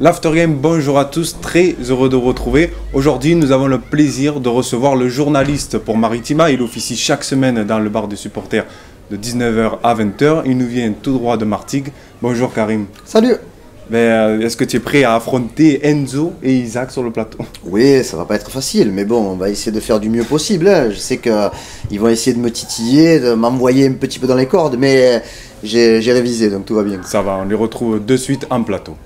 L'After Game, bonjour à tous, très heureux de vous retrouver. Aujourd'hui, nous avons le plaisir de recevoir le journaliste pour Maritima. Il officie chaque semaine dans le bar des supporters de 19h à 20h. Il nous vient tout droit de Martigues. Bonjour Karim. Salut. Est-ce que tu es prêt à affronter Enzo et Isaac sur le plateau? Oui, ça va pas être facile, mais bon, on va essayer de faire du mieux possible. Je sais qu'ils vont essayer de me titiller, de m'envoyer un petit peu dans les cordes, mais j'ai révisé, donc tout va bien. Ça va, on les retrouve de suite en plateau.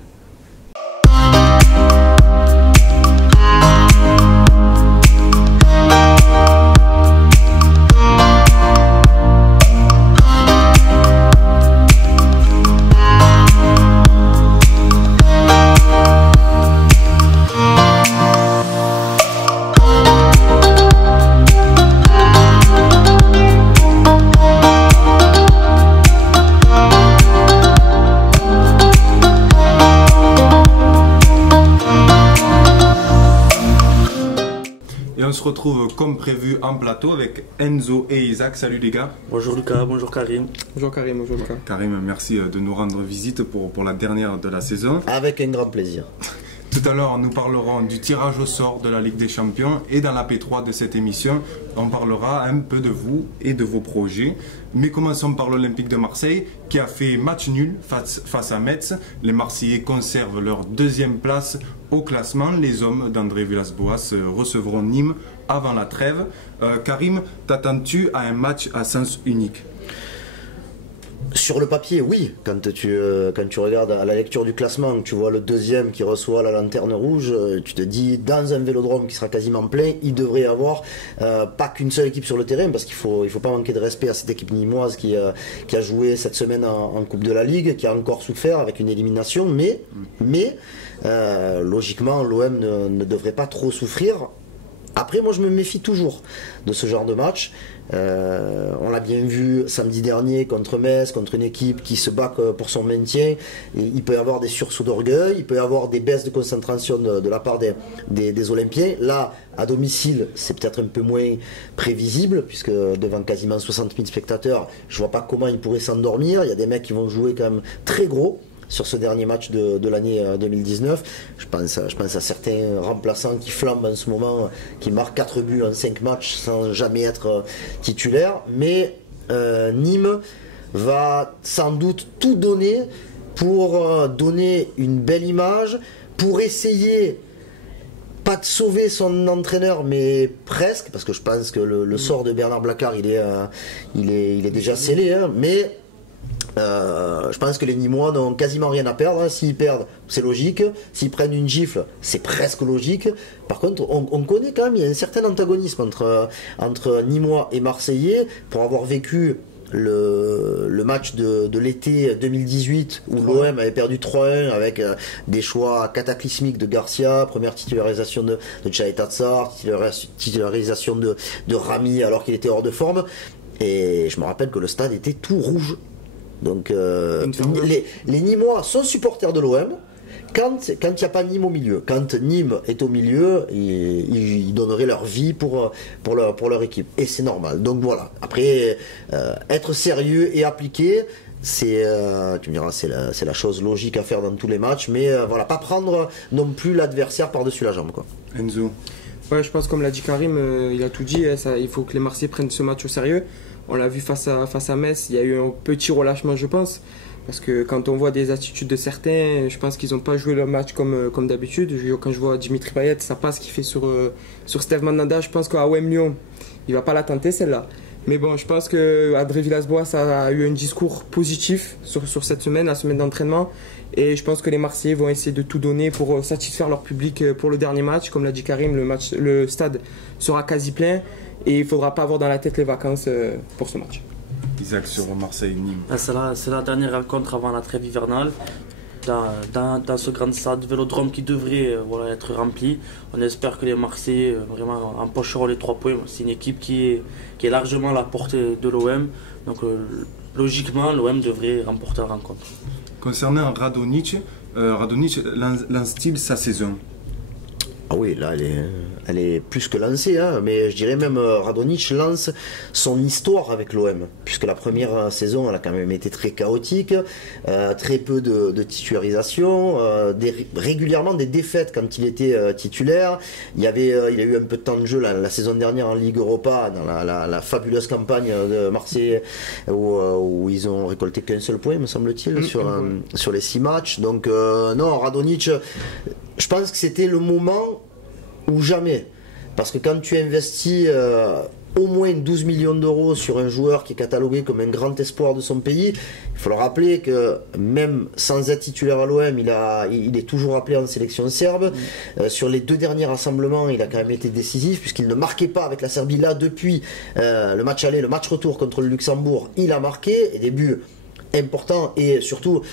On se retrouve comme prévu en plateau avec Enzo et Isaac. Salut les gars. Bonjour Lucas, bonjour Karim. Bonjour Karim, bonjour Lucas. Karim, merci de nous rendre visite pour la dernière de la saison. Avec un grand plaisir. Tout à l'heure, nous parlerons du tirage au sort de la Ligue des Champions et dans la P3 de cette émission, on parlera un peu de vous et de vos projets. Mais commençons par l'Olympique de Marseille qui a fait match nul face à Metz. Les Marseillais conservent leur deuxième place au classement. Les hommes d'André Villas-Boas recevront Nîmes avant la trêve. Karim, t'attends-tu à un match à sens unique ? Sur le papier, oui. Quand tu regardes à la lecture du classement, tu vois le deuxième qui reçoit la lanterne rouge, tu te dis, dans un vélodrome qui sera quasiment plein, il devrait y avoir pas qu'une seule équipe sur le terrain, parce qu'il faut pas manquer de respect à cette équipe nîmoise qui a joué cette semaine en Coupe de la Ligue, qui a encore souffert avec une élimination, mais logiquement, l'OM ne devrait pas trop souffrir. Après, moi, je me méfie toujours de ce genre de match. On l'a bien vu samedi dernier contre Metz, contre une équipe qui se bat pour son maintien. Et il peut y avoir des sursauts d'orgueil, il peut y avoir des baisses de concentration de la part des Olympiens. Là, à domicile, c'est peut-être un peu moins prévisible, puisque devant quasiment 60 000 spectateurs, je vois pas comment ils pourraient s'endormir. Il y a des mecs qui vont jouer quand même très gros sur ce dernier match de l'année 2019. Je pense à certains remplaçants qui flambent en ce moment, qui marquent 4 buts en 5 matchs sans jamais être titulaires. Mais Nîmes va sans doute tout donner pour donner une belle image, pour essayer pas de sauver son entraîneur, mais presque, parce que je pense que le sort de Bernard Blacard il est déjà scellé, hein, mais je pense que les Nîmois n'ont quasiment rien à perdre. S'ils perdent, c'est logique. S'ils prennent une gifle, c'est presque logique. Par contre, on connaît quand même, il y a un certain antagonisme entre Nîmois et Marseillais. Pour avoir vécu le match de l'été 2018 où l'OM avait perdu 3-1 avec des choix cataclysmiques de Garcia, première titularisation de Tchaï Tatsar, titularisation de Rami alors qu'il était hors de forme. Et je me rappelle que le stade était tout rouge. Donc les Nîmois sont supporters de l'OM quand il n'y a pas Nîmes au milieu. Quand Nîmes est au milieu, ils donneraient leur vie pour leur équipe. Et c'est normal. Donc voilà. Après, être sérieux et appliqué, tu me diras, c'est la chose logique à faire dans tous les matchs. Mais voilà, pas prendre non plus l'adversaire par-dessus la jambe, quoi. Enzo. Ouais, je pense comme l'a dit Karim, il a tout dit. Il faut que les Marseillais prennent ce match au sérieux. On l'a vu face à Metz, il y a eu un petit relâchement, je pense. Parce que quand on voit des attitudes de certains, je pense qu'ils n'ont pas joué leur match comme d'habitude. Quand je vois Dimitri Payet, ça passe qu'il fait sur Steve Mandanda, je pense qu'à OM Lyon, il ne va pas la tenter celle-là. Mais bon, je pense qu'André Villas-Boas a eu un discours positif sur cette semaine, la semaine d'entraînement. Et je pense que les Marseillais vont essayer de tout donner pour satisfaire leur public pour le dernier match. Comme l'a dit Karim, le stade sera quasi plein. Et il ne faudra pas avoir dans la tête les vacances pour ce match. Isaac sur Marseille-Nîmes. C'est la dernière rencontre avant la trêve hivernale. Dans ce grand stade vélodrome qui devrait être rempli. On espère que les Marseillais vraiment empocheront les 3 points. C'est une équipe qui est largement à la portée de l'OM. Donc logiquement, l'OM devrait remporter la rencontre. Concernant Radonjic lance-t-il sa saison? Ah oui, là, elle est plus que lancée, hein, mais je dirais même Radonjic lance son histoire avec l'OM, puisque la première saison, elle a quand même été très chaotique, très peu de titularisation, régulièrement des défaites quand il était titulaire. Il a eu un peu de temps de jeu la saison dernière en Ligue Europa, dans la fabuleuse campagne de Marseille, où ils ont récolté qu'un seul point, me semble-t-il, sur les 6 matchs. Donc non, Radonjic, je pense que c'était le moment ou jamais. Parce que quand tu investis au moins 12 millions d'euros sur un joueur qui est catalogué comme un grand espoir de son pays, il faut le rappeler que même sans être titulaire à l'OM, il est toujours appelé en sélection serbe. Sur les 2 derniers rassemblements, il a quand même été décisif, puisqu'il ne marquait pas avec la Serbie. Là, depuis le match aller, le match retour contre le Luxembourg, il a marqué, et des buts important et surtout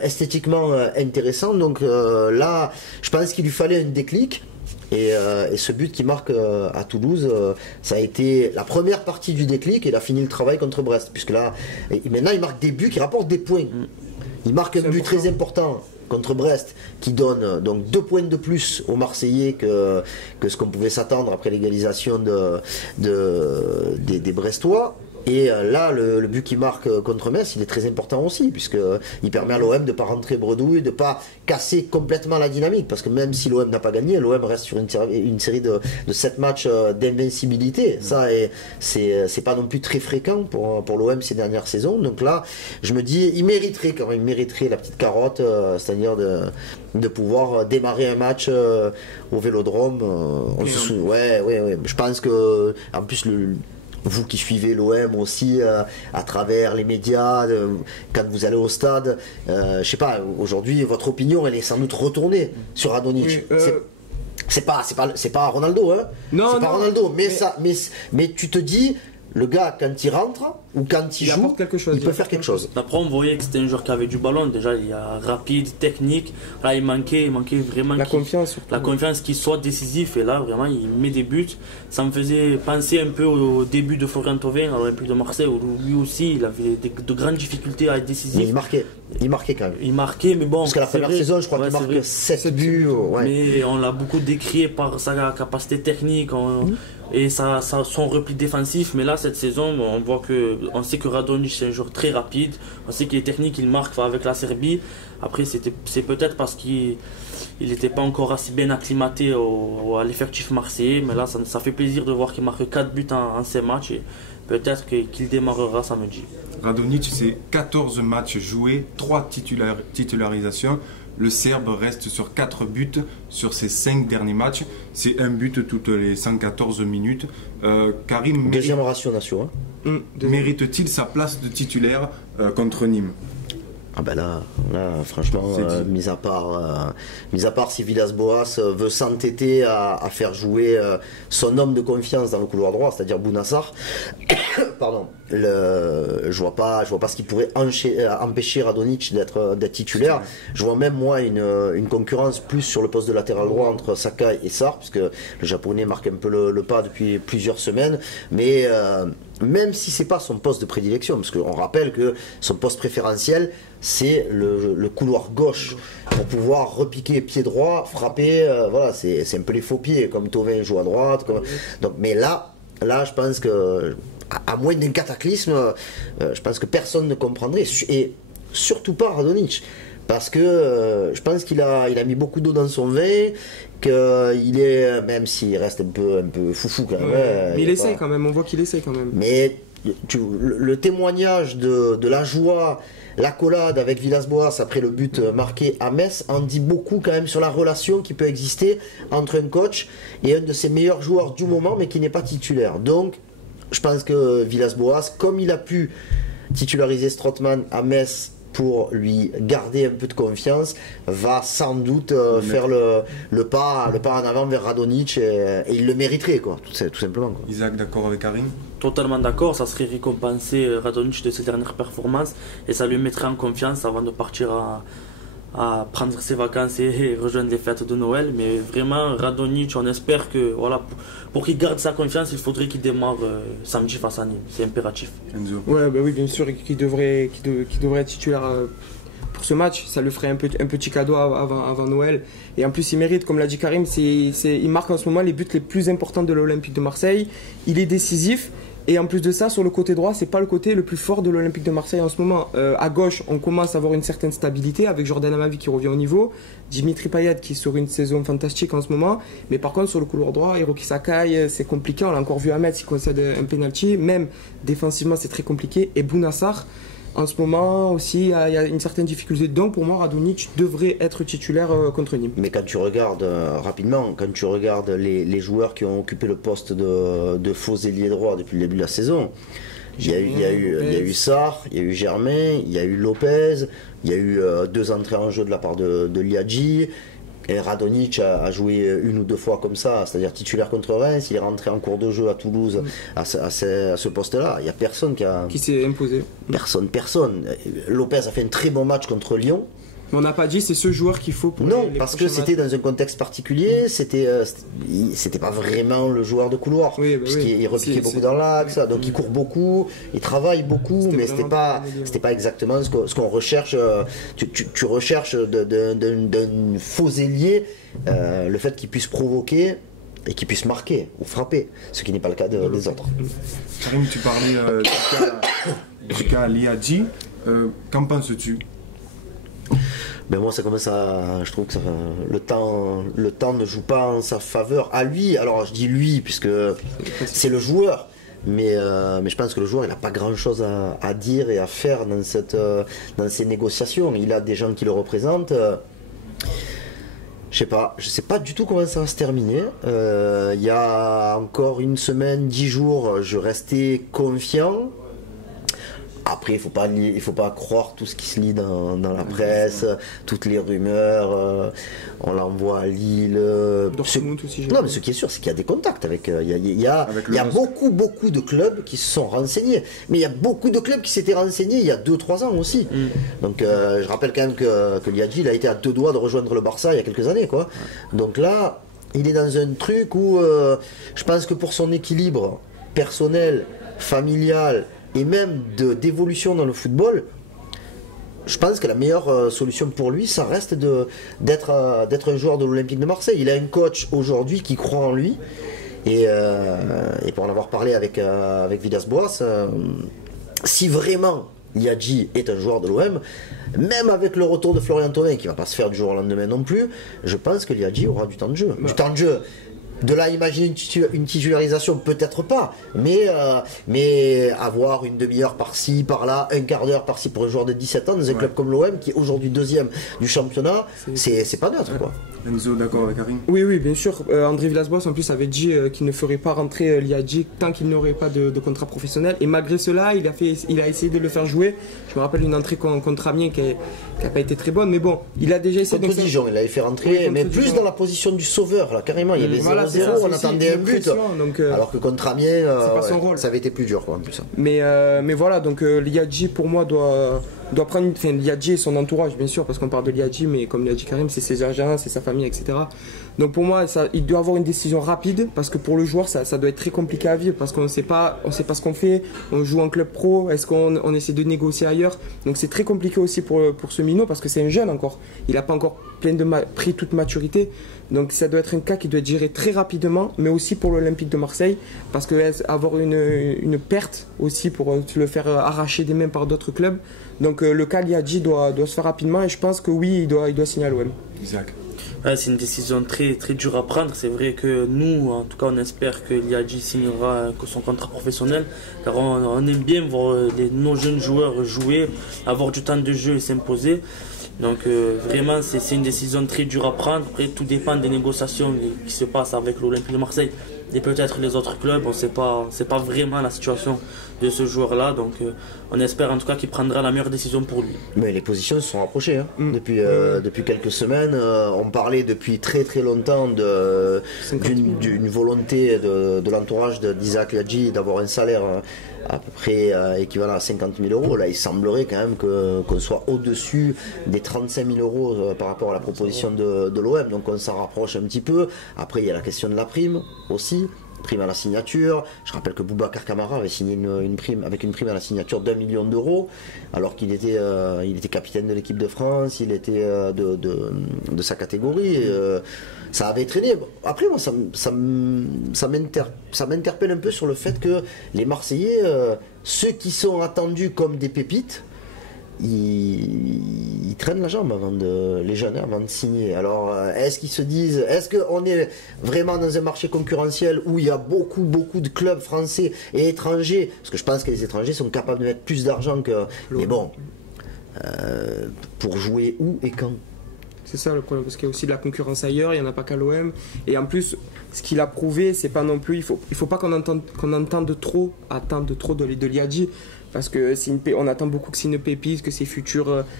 esthétiquement intéressant. Donc là, je pense qu'il lui fallait un déclic. Et ce but qu'il marque à Toulouse, ça a été la première partie du déclic, et il a fini le travail contre Brest, puisque là, maintenant il marque des buts qui rapportent des points. Il marque un but très important contre Brest, qui donne donc 2 points de plus aux Marseillais que ce qu'on pouvait s'attendre après l'égalisation des Brestois. Et là, le but qu'il marque contre Metz, il est très important aussi, puisqu'il permet à l'OM de ne pas rentrer bredouille, de ne pas casser complètement la dynamique, parce que même si l'OM n'a pas gagné, l'OM reste sur une série de 7 matchs d'invincibilité. Ça, c'est pas non plus très fréquent pour l'OM ces dernières saisons. Donc là, je me dis, il mériterait quand même, la petite carotte, c'est-à-dire de pouvoir démarrer un match au Vélodrome. Ouais. Je pense que, en plus, vous qui suivez l'OM aussi à travers les médias, quand vous allez au stade, je sais pas, aujourd'hui votre opinion elle est sans doute retournée sur Radonjic. C'est pas Ronaldo, hein. Non, c'est pas Ronaldo, mais tu te dis, le gars quand il rentre ou quand il joue, il peut faire quelque chose. Après, on voyait que c'était un joueur qui avait du ballon. Déjà, il est rapide, technique. Là, il manquait vraiment la confiance. La confiance qu'il soit décisif. Et là, vraiment, il met des buts. Ça me faisait penser un peu au début de Florian Thauvin à l'Olympique de Marseille, où lui aussi, il avait de grandes difficultés à être décisif. Mais il marquait quand même. Il marquait, mais bon. Parce que la première saison, je crois qu'il marque 7 buts. Mais on l'a beaucoup décrié par sa capacité technique. Et son repli défensif, mais là cette saison on sait que Radonjic c'est un joueur très rapide, on sait qu'il est technique, il marque avec la Serbie. Après c'est peut-être parce qu'il n'était pas encore assez bien acclimaté à l'effectif marseillais, mais là ça fait plaisir de voir qu'il marque 4 buts en 5 matchs, et peut-être qu'il démarrera samedi. Radonjic, c'est 14 matchs joués, 3 titularisations. Le Serbe reste sur 4 buts sur ses 5 derniers matchs. C'est un but toutes les 114 minutes. Karim, deuxième ratio nation. Mérite-t-il sa place de titulaire contre Nîmes? Ah ben là franchement, mis à part si Villas-Boas veut s'entêter à faire jouer son homme de confiance dans le couloir droit, c'est-à-dire Bounassar, pardon, je vois pas ce qui pourrait empêcher Radonjic d'être titulaire. Je vois même moi une concurrence plus sur le poste de latéral droit entre Sakai et Sarr, puisque le japonais marque un peu le pas depuis plusieurs semaines, mais même si c'est pas son poste de prédilection, parce qu'on rappelle que son poste préférentiel c'est le couloir gauche, pour pouvoir repiquer pied droit, frapper, voilà, c'est un peu les faux pieds, comme Thauvin joue à droite, donc, mais là je pense que à moins d'un cataclysme, je pense que personne ne comprendrait, et surtout pas Radonjic, parce que je pense qu'il a mis beaucoup d'eau dans son vin, qu'il est, même s'il reste un peu foufou quand même. Mais il essaye quand même, on voit qu'il essaye quand même. Mais le témoignage de la joie, l'accolade avec Villas-Boas après le but marqué à Metz en dit beaucoup quand même sur la relation qui peut exister entre un coach et un de ses meilleurs joueurs du moment, mais qui n'est pas titulaire. Donc je pense que Villas-Boas, comme il a pu titulariser Strootman à Metz pour lui garder un peu de confiance, va sans doute faire le pas en avant vers Radonjic, et il le mériterait, quoi, tout simplement, quoi. Isaac, d'accord avec Karim? Totalement d'accord, ça serait récompenser Radonjic de ses dernières performances, et ça lui mettrait en confiance avant de partir à prendre ses vacances et rejoindre les fêtes de Noël. Mais vraiment, Radonjic, on espère que voilà, pour qu'il garde sa confiance, il faudrait qu'il démarre samedi face à Nîmes. C'est impératif. Enzo. Ouais, bah oui, bien sûr, qu'il devrait être titulaire pour ce match. Ça lui ferait un petit cadeau avant Noël. Et en plus, il mérite, comme l'a dit Karim, il marque en ce moment les buts les plus importants de l'Olympique de Marseille. Il est décisif. Et en plus de ça, sur le côté droit, c'est pas le côté le plus fort de l'Olympique de Marseille en ce moment. À gauche, on commence à avoir une certaine stabilité avec Jordan Amavi qui revient au niveau, Dimitri Payet qui est sur une saison fantastique en ce moment. Mais par contre, sur le couloir droit, Hiroki Sakai, c'est compliqué. On l'a encore vu Ahmed qui concède un penalty. Même défensivement, c'est très compliqué. Et Bounassar, en ce moment aussi, il y a une certaine difficulté. Donc pour moi, Radonjic devrait être titulaire contre Nîmes. Mais quand tu regardes rapidement, quand tu regardes les joueurs qui ont occupé le poste de faux ailier droit depuis le début de la saison, il y a eu Sarr, il y a eu Germain, il y a eu Lopez, il y a eu 2 entrées en jeu de la part de Liadji. Et Radonjic a joué 1 ou 2 fois comme ça, c'est-à-dire titulaire contre Reims. Il est rentré en cours de jeu à Toulouse à ce poste-là. Il n'y a personne qui s'est imposé. Personne. Lopez a fait un très bon match contre Lyon. Mais on n'a pas dit c'est ce joueur qu'il faut pour non, parce que c'était dans un contexte particulier, c'était pas vraiment le joueur de couloir, puisqu'il repiquait beaucoup dans l'axe, donc il court beaucoup, il travaille beaucoup, mais c'était pas exactement ce qu'on recherche. Tu recherches d'un faux ailier le fait qu'il puisse provoquer et qu'il puisse marquer ou frapper, ce qui n'est pas le cas des autres. Karim, tu parlais du cas Liadji, qu'en penses-tu? Ben moi ça commence à, je trouve que le temps ne joue pas en sa faveur à lui. Alors je dis lui puisque c'est le joueur, mais je pense que le joueur il n'a pas grand chose à dire et à faire dans ces négociations. Il a des gens qui le représentent. Je sais pas du tout comment ça va se terminer. Il y a encore 1 semaine, 10 jours, je restais confiant. Après, il faut pas croire tout ce qui se lit dans la presse, toutes les rumeurs. On l'envoie à Lille. Non, mais ce qui est sûr, c'est qu'il y a des contacts avec. Il y a beaucoup de clubs qui se sont renseignés. Mais il y a beaucoup de clubs qui s'étaient renseignés il y a 2-3 ans aussi. Donc, je rappelle quand même que Liadji, il a été à 2 doigts de rejoindre le Barça il y a quelques années, quoi. Donc là, il est dans un truc où je pense que pour son équilibre personnel, familial, et même d'évolution dans le football, je pense que la meilleure solution pour lui, ça reste d'être un joueur de l'Olympique de Marseille. Il a un coach aujourd'hui qui croit en lui, et pour en avoir parlé avec Villas-Boas, si vraiment Liadji est un joueur de l'OM, même avec le retour de Florian Thauvin, qui ne va pas se faire du jour au lendemain non plus, je pense que Liadji aura du temps de jeu. Du temps de jeu. De là, imaginer une titularisation, peut-être pas, mais avoir une demi-heure par-ci, par-là, un quart d'heure par-ci pour un joueur de 17 ans dans un club comme l'OM, qui est aujourd'hui 2e du championnat, c'est pas neutre, quoi. Enzo, d'accord avec Karim? Oui, bien sûr. André Villas-Boas, en plus, avait dit qu'il ne ferait pas rentrer Liadji tant qu'il n'aurait pas de contrat professionnel. Et malgré cela, il a essayé de le faire jouer. Je me rappelle une entrée contre Amiens qui n'a pas été très bonne, mais bon, il a déjà essayé. Contre Dijon, il l'avait fait rentrer, mais plus dans la position du sauveur, là, carrément. Il y avait 0-0, on attendait un but. Alors que contre Amiens, ça avait été plus dur, quoi, en plus. Mais voilà, donc Liadji, pour moi, doit prendre. Enfin, Liadji et son entourage, bien sûr, parce qu'on parle de Liadji, mais comme l'a dit Karim, c'est ses agents, c'est sa famille, etc. Donc pour moi, il doit avoir une décision rapide, parce que pour le joueur, ça doit être très compliqué à vivre, parce qu'on ne sait pas ce qu'on fait. On joue en club pro, est-ce qu'on essaie de négocier ailleurs? Donc c'est très compliqué aussi pour ce minot, parce que c'est un jeune encore. Il n'a pas encore pris toute maturité. Donc ça doit être un cas qui doit être géré très rapidement, mais aussi pour l'Olympique de Marseille, parce que avoir une perte aussi pour le faire arracher des mains par d'autres clubs. Donc le cas Liadji doit se faire rapidement, et je pense que oui, il doit signer à l'OM. Isaac. C'est une décision très, très dure à prendre. C'est vrai que nous, en tout cas, on espère que Liadji signera son contrat professionnel, car on aime bien voir nos jeunes joueurs jouer, avoir du temps de jeu et s'imposer. Donc vraiment, c'est une décision très dure à prendre. Après, tout dépend des négociations qui se passent avec l'Olympique de Marseille et peut-être les autres clubs. On sait pas, c'est pas vraiment la situation de ce joueur-là. Donc on espère en tout cas qu'il prendra la meilleure décision pour lui. Mais les positions se sont rapprochées. Depuis quelques semaines, on parlait depuis très très longtemps d'une volonté de l'entourage d'Isaac Liadji d'avoir un salaire à peu près équivalent à 50 000 euros. Là, il semblerait quand même qu'on soit au-dessus des 35 000 euros par rapport à la proposition de l'OM. Donc on s'en rapproche un petit peu. Après, il y a la question de la prime aussi. prime à la signature. Je rappelle que Boubacar Kamara avait signé une prime avec une prime à la signature d'1 million d'euros, alors qu'il était, il était capitaine de l'équipe de France, il était de sa catégorie. Ça avait traîné. Après, moi, ça m'interpelle un peu sur le fait que les Marseillais, ceux qui sont attendus comme des pépites, ils traînent la jambe les jeunes avant de signer. Alors, est-ce qu'ils se disent, est-ce qu'on est vraiment dans un marché concurrentiel où il y a beaucoup de clubs français et étrangers, parce que je pense que les étrangers sont capables de mettre plus d'argent que... Mais bon, pour jouer où et quand? C'est ça le problème, parce qu'il y a aussi de la concurrence ailleurs, il n'y en a pas qu'à l'OM. Et en plus, ce qu'il a prouvé, c'est pas non plus, il faut pas qu'on attende trop de Liadji, parce que on attend beaucoup que c'est une pépite, que c'est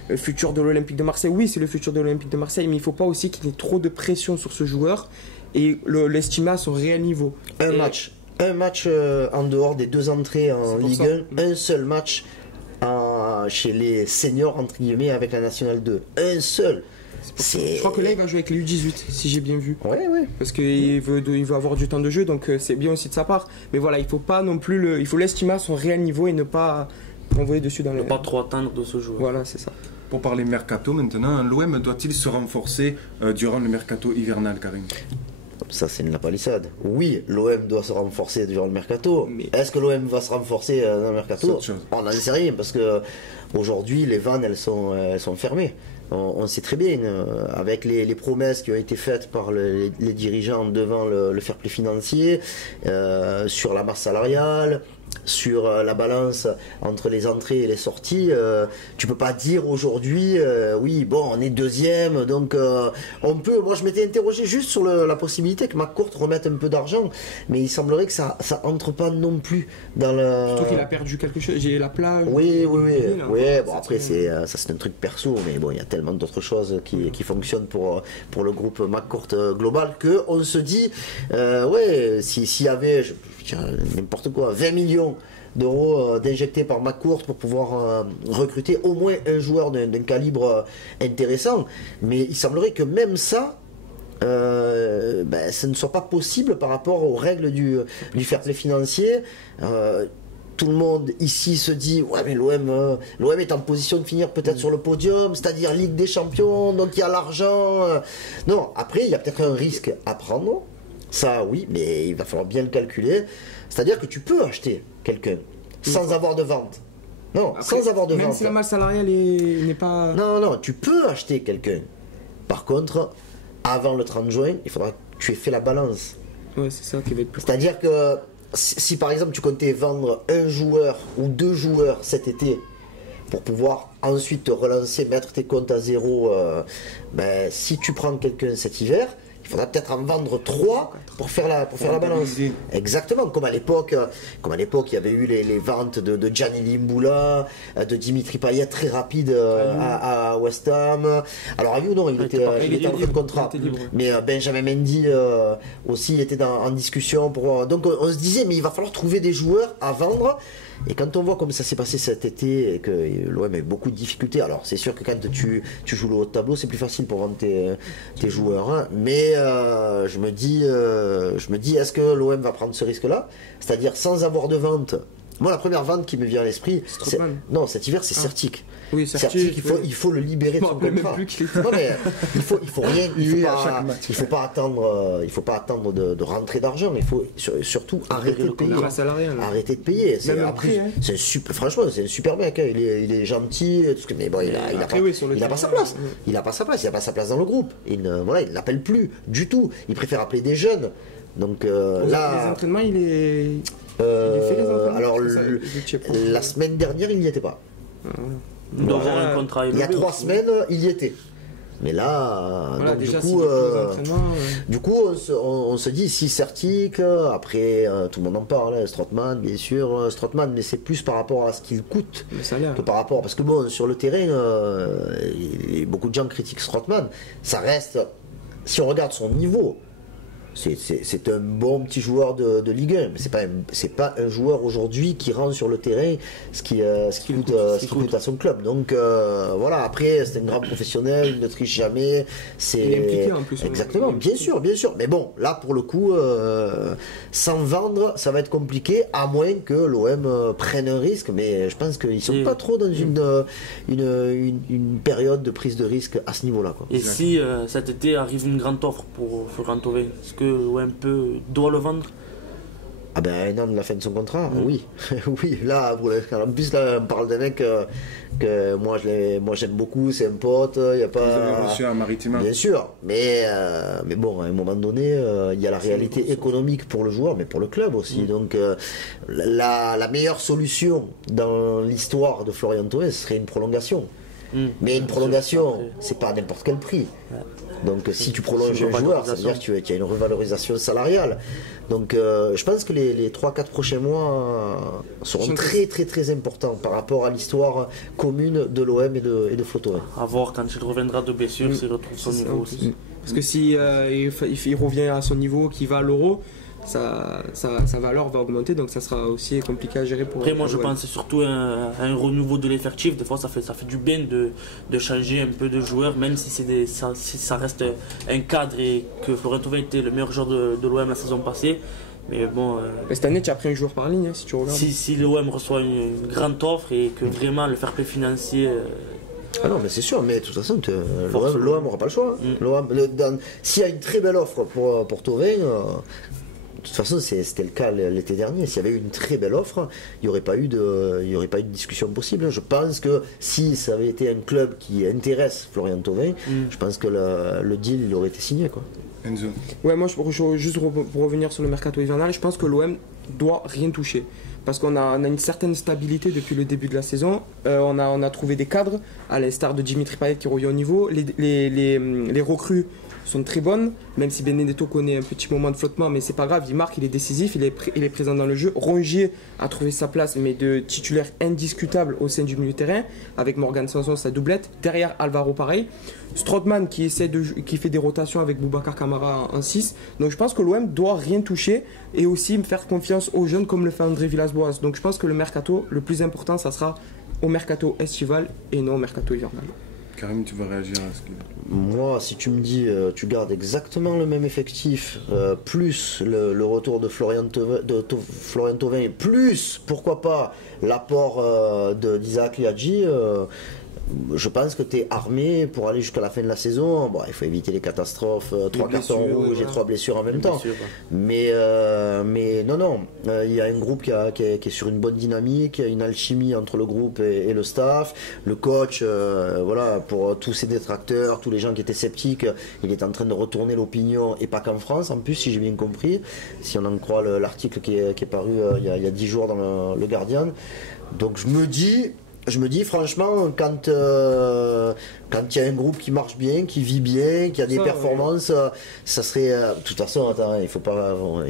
le futur de l'Olympique de Marseille. Oui, c'est le futur de l'Olympique de Marseille, mais il faut pas aussi qu'il y ait trop de pression sur ce joueur et l'estimer à son réel niveau. Un match en dehors des 2 entrées en Ligue 1, un seul match chez les seniors entre guillemets avec la Nationale 2, un seul. Je crois que là il va jouer avec les U18 si j'ai bien vu. Ouais. Parce qu'il veut avoir du temps de jeu, donc c'est bien aussi de sa part. Mais voilà, il faut pas non plus il faut l'estimer à son réel niveau et ne pas envoyer dessus dans ne pas trop atteindre de ce joueur. Voilà, c'est ça. Pour parler mercato maintenant, l'OM doit-il se renforcer durant le mercato hivernal, Karim? Ça, c'est une la palissade. Oui, l'OM doit se renforcer durant le mercato. Mais est-ce que l'OM va se renforcer dans le mercato? On n'en sait rien, parce que aujourd'hui, les vannes, elles sont fermées. On sait très bien, avec les promesses qui ont été faites par les dirigeants devant le fair play financier, sur la masse salariale, sur la balance entre les entrées et les sorties, tu peux pas dire aujourd'hui oui bon on est deuxième donc on peut. Moi je m'étais interrogé juste sur la possibilité que McCourt remette un peu d'argent, mais il semblerait que ça entre pas non plus dans le... Surtout qu'il a perdu quelque chose, j'ai la plage. Oui, bon après c'est un truc perso, mais bon il y a tellement d'autres choses qui fonctionnent pour le groupe McCourt global, que on se dit s'il y avait n'importe quoi 20 millions d'euros d'injectés par McCourt pour pouvoir recruter au moins un joueur d'un calibre intéressant, mais il semblerait que même ça ce ne soit pas possible par rapport aux règles du fair play financier. Tout le monde ici se dit ouais mais l'OM est en position de finir peut-être sur le podium, c'est-à-dire Ligue des Champions, donc il y a l'argent. Non, après il y a peut-être un risque à prendre. Ça oui, mais il va falloir bien le calculer. C'est-à-dire que tu peux acheter quelqu'un sans avoir de vente. Non, après, sans avoir de vente. Même si la masse salariale n'est pas... Non, tu peux acheter quelqu'un. Par contre, avant le 30 juin, il faudra que tu aies fait la balance. Ouais, c'est ça qui va être plus... C'est-à-dire que si par exemple tu comptais vendre un joueur ou 2 joueurs cet été pour pouvoir ensuite te relancer, mettre tes comptes à zéro, si tu prends quelqu'un cet hiver, il faudra peut-être en vendre 3 pour faire la balance. Exactement, comme à l'époque, il y avait eu les ventes de Gianni Limboula, de Dimitri Payet très rapide à West Ham. Alors à non, il était en fin de contrat. Mais Benjamin Mendy aussi était en discussion pour. Donc on se disait mais il va falloir trouver des joueurs à vendre. Et quand on voit comme ça s'est passé cet été et que l'OM a eu beaucoup de difficultés, alors c'est sûr que quand tu joues le haut de tableau, c'est plus facile pour vendre tes joueurs, hein. Mais je me dis est-ce que l'OM va prendre ce risque-là, c'est-à-dire sans avoir de vente? Moi, la première vente qui me vient à l'esprit, cet hiver, c'est Certic. Oui, Certic, il faut le libérer de son contrat. Non, mais il faut rien, il faut pas attendre de rentrer d'argent. Il faut surtout arrêter de payer. Arrêter de payer. Franchement, c'est un super mec. Hein. Il est gentil, mais bon, il a pas sa place. Il a pas sa place dans le groupe. Il l'appelle plus du tout. Il préfère appeler des jeunes. Donc là, les entraînements, il fait les entraînements. Alors la semaine dernière, il n'y était pas. Il doit avoir un contrat. Il y a 3 semaines, il y était. Mais là, voilà, donc, déjà, du coup, on se dit si Certic, après tout le monde en parle, Strootman, bien sûr, Strootman, mais c'est plus par rapport à ce qu'il coûte que par rapport, parce que bon, sur le terrain, beaucoup de gens critiquent Strootman. Ça reste, si on regarde son niveau c'est un bon petit joueur de Ligue 1, mais c'est pas un joueur aujourd'hui qui rend sur le terrain ce qui coûte à son club. Donc voilà, après c'est un grand professionnel, il ne triche jamais. Il est impliqué en plus. Exactement, bien sûr. Mais bon, là pour le coup, sans vendre, ça va être compliqué, à moins que l'OM prenne un risque, mais je pense qu'ils sont pas trop dans une période de prise de risque à ce niveau-là, quoi. Et si cet été arrive une grande offre pour Florian Thauvin, est-ce que l'OM doit le vendre? Ah ben un an de la fin de son contrat, oui. Oui, là, en plus là, on parle d'un mec que moi j'aime beaucoup, c'est un pote, il y a pas... Vous avez reçu un Maritima. Bien sûr, mais bon, à un moment donné, il y a la réalité économique pour le joueur, mais pour le club aussi. Donc la meilleure solution dans l'histoire de Florian Thauvin, ce serait une prolongation. Mais une prolongation, c'est pas à n'importe quel prix. Donc si tu prolonges un joueur, ça veut dire qu'il y a une revalorisation salariale. Donc je pense que les 3-4 prochains mois seront très très très importants par rapport à l'histoire commune de l'OM et de Flo Thauvin. À voir quand il reviendra de blessure, s'il retrouve son niveau aussi. Parce que si il revient à son niveau, qu'il va à l'Euro, sa valeur va augmenter, donc ça sera aussi compliqué à gérer pour... Après moi je pense c'est surtout un renouveau de l'effectif. Des fois ça fait du bien de changer un peu de joueurs, même si ça reste un cadre, et que Florian Thauvin était le meilleur joueur de l'OM la saison passée. Mais bon, cette année tu as pris un joueur par ligne, si tu regardes. Si l'OM reçoit une grande offre et que vraiment le fair play financier... Ah non, mais c'est sûr, mais de toute façon, l'OM n'aura pas le choix. S'il y a une très belle offre pour Thauvin, de toute façon, c'était le cas l'été dernier. S'il y avait eu une très belle offre, il n'y aurait pas eu de discussion possible. Je pense que si ça avait été un club qui intéresse Florian Thauvin, je pense que le deal il aurait été signé, quoi. Enzo. Ouais, moi, juste pour revenir sur le mercato hivernal, je pense que l'OM doit rien toucher. Parce qu'on a une certaine stabilité depuis le début de la saison. On a trouvé des cadres, à l'instar de Dimitri Payet qui revient au niveau. Les recrues sont très bonnes, même si Benedetto connaît un petit moment de flottement, mais c'est pas grave, il marque, il est décisif, il est présent dans le jeu. Rongier a trouvé sa place, mais de titulaire indiscutable au sein du milieu de terrain, avec Morgan Sanson, sa doublette. Derrière, Alvaro pareil. Strootman qui fait des rotations avec Boubacar Kamara en 6. Donc je pense que l'OM doit rien toucher, et aussi faire confiance aux jeunes comme le fait André Villas-Boas. Donc je pense que le mercato, le plus important, ça sera au mercato estival et non au mercato hivernal. Karim, tu veux réagir à ce que... Moi, si tu me dis, tu gardes exactement le même effectif, plus le retour de Florian Thauvin, plus, pourquoi pas, l'apport d'Isaac Liadji, je pense que tu es armé pour aller jusqu'à la fin de la saison. Bon, il faut éviter les catastrophes, 3 cartons rouges et 3 blessures en même temps. Mais non, il y a un groupe qui est sur une bonne dynamique, il y a une alchimie entre le groupe et le staff. Le coach, voilà, pour tous ses détracteurs, tous les gens qui étaient sceptiques, il est en train de retourner l'opinion, et pas qu'en France en plus, si j'ai bien compris, si on en croit l'article qui est paru il y a 10 jours dans le Guardian. Donc je me dis franchement, quand il y a un groupe qui marche bien, qui vit bien, qui a des performances, ça serait... de toute façon, attends, il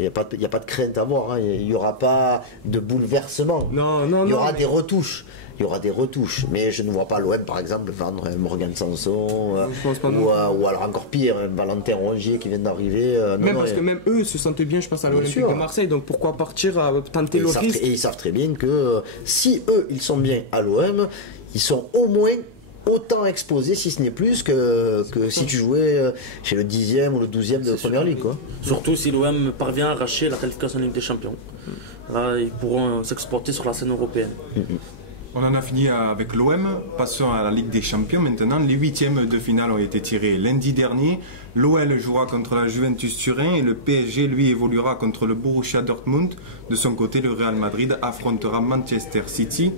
n'y a pas de crainte à avoir, hein, il n'y aura pas de bouleversement. Il y aura des retouches. Il y aura des retouches, mais je ne vois pas l'OM par exemple vendre un Morgan Sanson ou alors encore pire, un Valentin Rongier qui vient d'arriver. Parce que même eux se sentent bien, je pense, à l'Olympique de Marseille, donc pourquoi partir à tenter le risque. Et ils savent très bien que si eux ils sont bien à l'OM, ils sont au moins autant exposés, si ce n'est plus, que si tu jouais chez le 10e ou le 12e de Première Ligue, quoi. Surtout si l'OM parvient à arracher la qualification en Ligue des Champions. Là, ils pourront s'exporter sur la scène européenne. On en a fini avec l'OM, passons à la Ligue des Champions maintenant. Les 8e de finale ont été tirés lundi dernier. L'OL jouera contre la Juventus Turin et le PSG, lui, évoluera contre le Borussia Dortmund. De son côté, le Real Madrid affrontera Manchester City.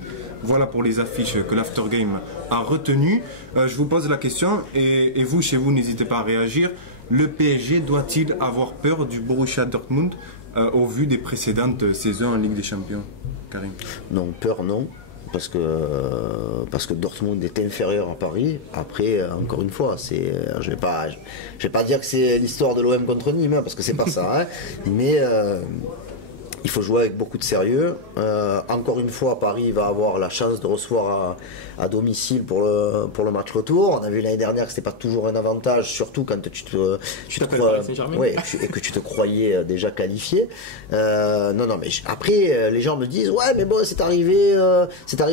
Voilà pour les affiches que l'Aftergame a retenues. Je vous pose la question, et vous, chez vous, n'hésitez pas à réagir. Le PSG doit-il avoir peur du Borussia Dortmund au vu des précédentes saisons en Ligue des Champions? Karim? Non, peur non. Parce que Dortmund est inférieur à Paris. Après, encore une fois, je vais pas dire que c'est l'histoire de l'OM contre Nîmes, hein, parce que c'est pas ça. Hein. Mais il faut jouer avec beaucoup de sérieux. Encore une fois, Paris va avoir la chance de recevoir à domicile pour le match retour. On a vu l'année dernière que c'était pas toujours un avantage, surtout quand tu te crois, et que tu te croyais déjà qualifié. Non, mais après les gens me disent ouais, mais bon, c'est arrivé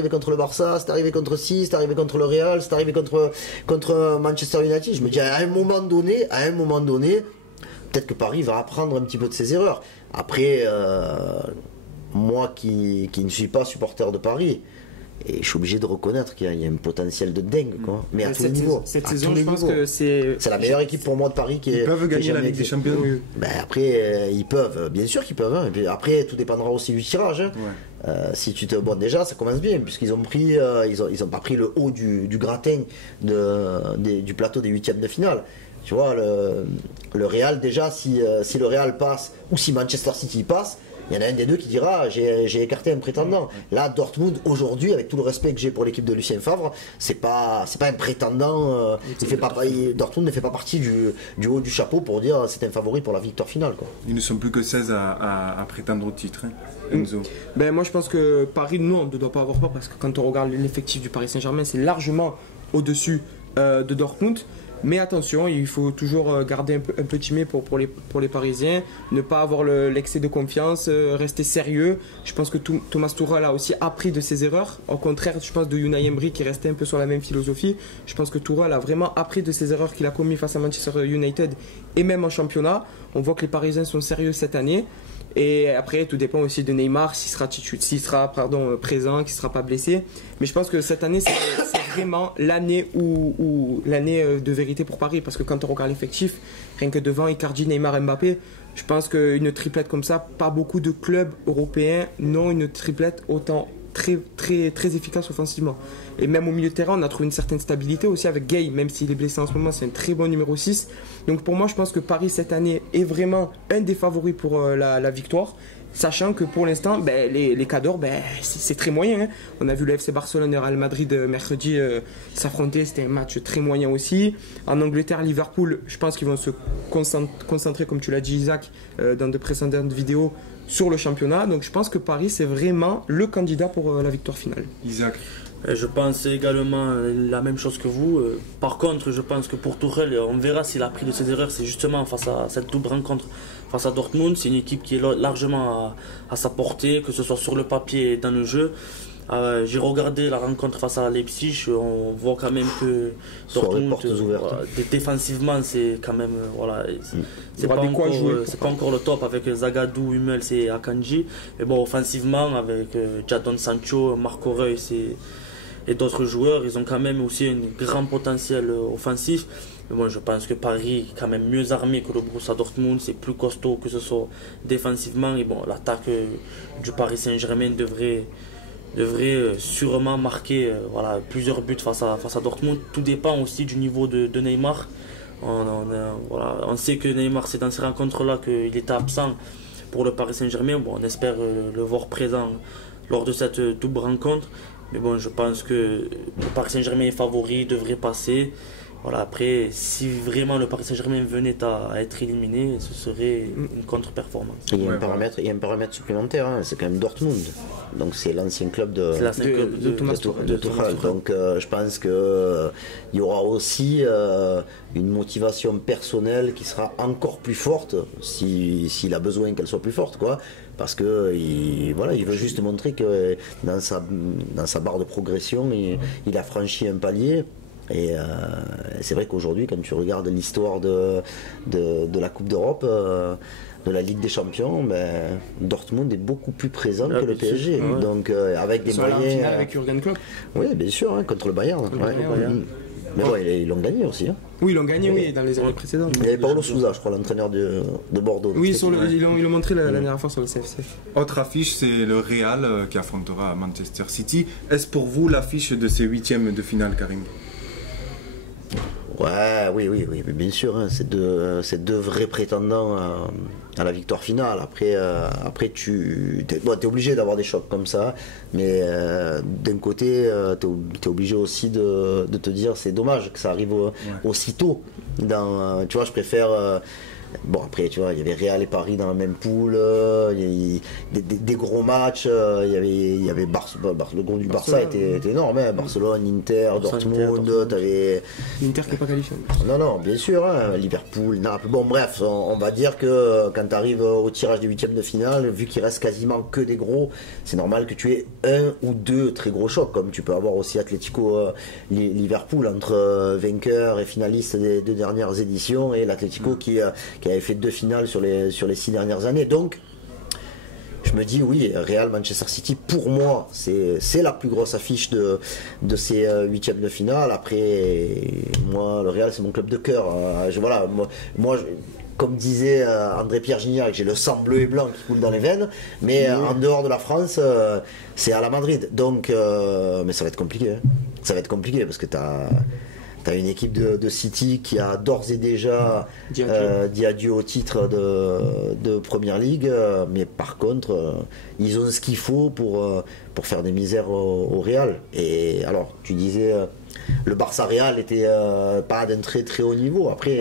contre le Barça, c'est arrivé contre c'est arrivé contre le Real, c'est arrivé contre Manchester United. Je me dis à un moment donné, peut-être que Paris va apprendre un petit peu de ses erreurs. Après, moi qui ne suis pas supporter de Paris, et je suis obligé de reconnaître qu'il y a un potentiel de dingue, quoi. Mais à tous les niveaux. Cette saison, je pense que c'est la meilleure équipe pour moi de Paris qui peuvent gagner la Ligue des Champions. Ben après, ils peuvent, bien sûr qu'ils peuvent. Hein. Et puis après, tout dépendra aussi du tirage. Hein. Si tu te bon, déjà, ça commence bien puisqu'ils ont pris, ils ont pas pris le haut du gratin du plateau des huitièmes de finale. Tu vois, le Real, déjà, si le Real passe ou si Manchester City passe, il y en a un des deux qui dira j'ai écarté un prétendant. Là, Dortmund, aujourd'hui, avec tout le respect que j'ai pour l'équipe de Lucien Favre, c'est pas un prétendant. Dortmund ne fait pas partie du haut du chapeau pour dire c'est un favori pour la victoire finale, quoi. Ils ne sont plus que 16 à prétendre au titre. Hein. Enzo. Ben, moi, je pense que Paris, non, on ne doit pas avoir peur parce que quand on regarde l'effectif du Paris Saint-Germain, c'est largement au-dessus de Dortmund. Mais attention, il faut toujours garder un peu timide pour les Parisiens, ne pas avoir l'excès de confiance, rester sérieux. Je pense que Thomas Tuchel a aussi appris de ses erreurs. Au contraire, je pense de Unai Emery qui restait un peu sur la même philosophie. Je pense que Tuchel a vraiment appris de ses erreurs qu'il a commises face à Manchester United et même en championnat. On voit que les Parisiens sont sérieux cette année. Et après, tout dépend aussi de Neymar, s'il sera présent, qu'il ne sera pas blessé. Mais je pense que cette année, c'est vraiment l'année l'année de vérité pour Paris. Parce que quand on regarde l'effectif, rien que devant Icardi, Neymar, Mbappé, je pense qu'une triplette comme ça, pas beaucoup de clubs européens n'ont une triplette autant très, très, très efficace offensivement. Et même au milieu de terrain, on a trouvé une certaine stabilité aussi avec Gay, même s'il est blessé en ce moment, c'est un très bon numéro 6. Donc pour moi, je pense que Paris cette année est vraiment un des favoris pour la victoire. Sachant que pour l'instant, les cadors, c'est très moyen. Hein. On a vu le FC Barcelone et Real Madrid mercredi s'affronter, c'était un match très moyen aussi. En Angleterre, Liverpool, je pense qu'ils vont se concentrer, comme tu l'as dit Isaac, dans de précédentes vidéos, sur le championnat. Donc je pense que Paris, c'est vraiment le candidat pour la victoire finale. Isaac. Je pense également la même chose que vous. Par contre, je pense que pour Tuchel, on verra s'il a appris de ses erreurs. C'est justement face à cette double rencontre face à Dortmund. C'est une équipe qui est largement à sa portée, que ce soit sur le papier et dans le jeu. J'ai regardé la rencontre face à Leipzig. On voit quand même que Dortmund, défensivement, c'est quand même c'est pas encore le top avec Zagadou, Hummels et Akanji. Mais bon, offensivement avec Jadon Sancho, Marco Reus et d'autres joueurs, ils ont quand même aussi un grand potentiel offensif. Mais moi, je pense que Paris est quand même mieux armé que le Borussia Dortmund, c'est plus costaud que ce soit défensivement. Et bon, l'attaque du Paris Saint-Germain devrait sûrement marquer plusieurs buts face à Dortmund. Tout dépend aussi du niveau de Neymar. On sait que Neymar, c'est dans ces rencontres-là qu'il était absent pour le Paris Saint-Germain. Bon, on espère le voir présent lors de cette double rencontre. Mais bon, je pense que le Paris Saint-Germain est favori, devrait passer. Voilà, après, si vraiment le Paris Saint-Germain venait à être éliminé, ce serait une contre-performance. Il y a un paramètre supplémentaire, hein, c'est quand même Dortmund. Donc c'est l'ancien club de Thomas Tuchel. Donc je pense qu'il y aura aussi une motivation personnelle qui sera encore plus forte, s'il a besoin qu'elle soit plus forte, quoi. Parce qu'il veut juste montrer que dans sa barre de progression, il a franchi un palier. Et c'est vrai qu'aujourd'hui, quand tu regardes l'histoire de la Coupe d'Europe, de la Ligue des Champions, Dortmund est beaucoup plus présent que le PSG. Ouais. Donc avec des moyens. En finale avec Jürgen Klopp. Oui, bien sûr, hein, contre le Bayern. Mais ouais, ils l'ont gagné aussi. Hein. Oui, ils l'ont gagné, dans les années précédentes. Il y avait Paulo Sousa, je crois, l'entraîneur de Bordeaux. Oui, ils l'ont montré la dernière fois sur le CFC. Autre affiche, c'est le Real qui affrontera Manchester City. Est-ce pour vous l'affiche de ces huitièmes de finale, Karim ? Ouais, oui, bien sûr, hein, c'est deux vrais prétendants à la victoire finale. Après tu es obligé d'avoir des chocs comme ça, mais d'un côté, tu es obligé aussi de te dire c'est dommage que ça arrive aussitôt. Tu vois, je préfère Bon, après, tu vois, il y avait Real et Paris dans la même poule, il y avait des gros matchs, il y avait le groupe du Barça était énorme, hein, Barcelone, Inter, Dortmund, t'avais... L'Inter qui n'est pas qualifié. Non, bien sûr, hein, Liverpool, Naples. Bon, bref, on va dire que quand tu arrives au tirage des huitièmes de finale, vu qu'il reste quasiment que des gros, c'est normal que tu aies un ou deux très gros chocs, comme tu peux avoir aussi Atlético Liverpool entre vainqueur et finaliste des 2 dernières éditions, et l'Atlético qui avait fait 2 finales sur les 6 dernières années. Donc, je me dis oui, Real Manchester City, pour moi, c'est la plus grosse affiche de ces huitièmes de finale. Après, moi, le Real, c'est mon club de cœur. Voilà, moi comme disait André-Pierre Gignac, j'ai le sang bleu et blanc qui coule dans les veines, mais en dehors de la France, c'est à la Madrid. Donc, mais ça va être compliqué. Hein. Ça va être compliqué parce que t'as une équipe de City qui a d'ores et déjà dit adieu au titre de Première Ligue, mais par contre, ils ont ce qu'il faut pour faire des misères au Real. Et alors, tu disais, le Barça Real était pas d'un très très haut niveau. Après,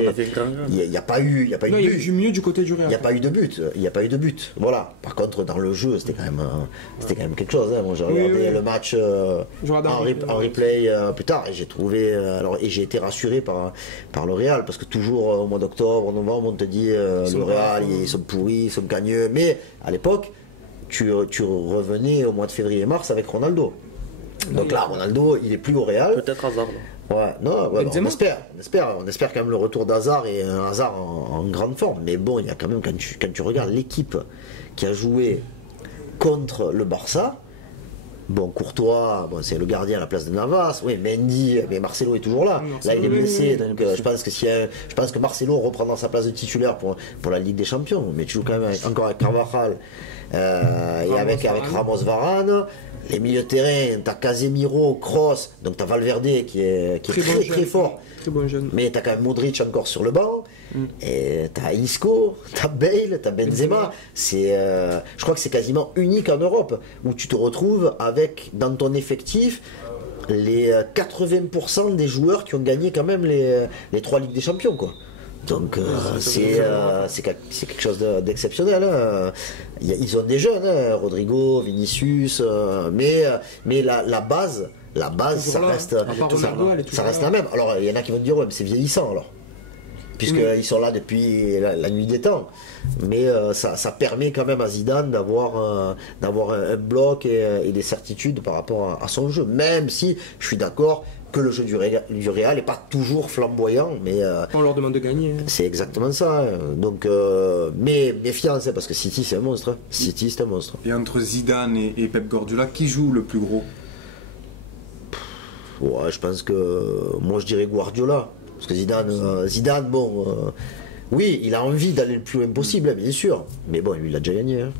il n'y a pas eu de but. Il y a eu mieux du côté du Real. Il n'y a pas eu de but. Voilà. Par contre, dans le jeu, c'était quand même quelque chose. Hein. Moi, j'ai regardé le match en replay plus tard, et j'ai trouvé et j'ai été rassuré par le Real, parce que toujours au mois d'octobre, novembre, on te dit le Real, ils sont pourris, ils sont cagneux. Mais à l'époque, tu revenais au mois de février-mars avec Ronaldo. Donc là, Ronaldo, il est plus au Real. Peut-être Hazard. Ouais, non, ouais, on espère quand même le retour d'Hazard, et un Hazard en grande forme. Mais bon, il y a quand même, quand tu regardes l'équipe qui a joué contre le Barça, bon, Courtois, c'est le gardien à la place de Navas. Oui, Mendy, mais Marcelo est toujours là. Là, il est blessé, donc je pense que Marcelo reprendra sa place de titulaire pour la Ligue des Champions. Mais tu joues quand même encore avec Carvajal et avec Ramos Varane. Les milieux de terrain, t'as Casemiro, Kroos, donc t'as Valverde qui est très fort. Très bon jeune. Mais t'as quand même Modric encore sur le banc. Et t'as Isco, t'as Bale, t'as Benzema. Je crois que c'est quasiment unique en Europe, où tu te retrouves avec, dans ton effectif, les 80% des joueurs qui ont gagné quand même les 3 Ligues des Champions, quoi. Donc c'est quelque chose d'exceptionnel. Hein. Ils ont des jeunes, hein, Rodrigo, Vinicius, mais la base, ça reste la même. Alors il y en a qui vont te dire ouais, mais c'est vieillissant alors, puisqu'ils sont là depuis la nuit des temps. Mais ça permet quand même à Zidane d'avoir un bloc et des certitudes par rapport à son jeu, même si je suis d'accord que le jeu du Real n'est pas toujours flamboyant, mais on leur demande de gagner. Hein. C'est exactement ça. Hein. Donc, mais méfiance, parce que City c'est un monstre. City c'est un monstre. Et entre Zidane et Pep Guardiola, qui joue le plus gros? Ouais, je pense que moi je dirais Guardiola, parce que Zidane, bon, oui, il a envie d'aller le plus loin possible, hein, bien sûr, mais bon, lui il a déjà gagné. Hein.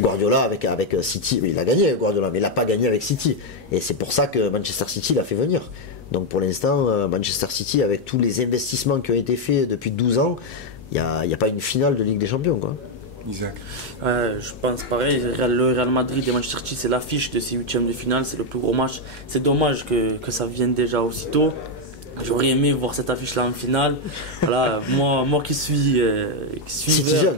Guardiola avec City, il a gagné Guardiola, mais il n'a pas gagné avec City, et c'est pour ça que Manchester City l'a fait venir. Donc pour l'instant, Manchester City, avec tous les investissements qui ont été faits depuis 12 ans, il n'y a pas une finale de Ligue des Champions, quoi. Isaac. Je pense pareil, le Real Madrid et Manchester City, c'est l'affiche de ces huitièmes de finale, c'est le plus gros match. C'est dommage que ça vienne déjà aussitôt. J'aurais aimé voir cette affiche-là en finale. Voilà, moi qui suis suiveur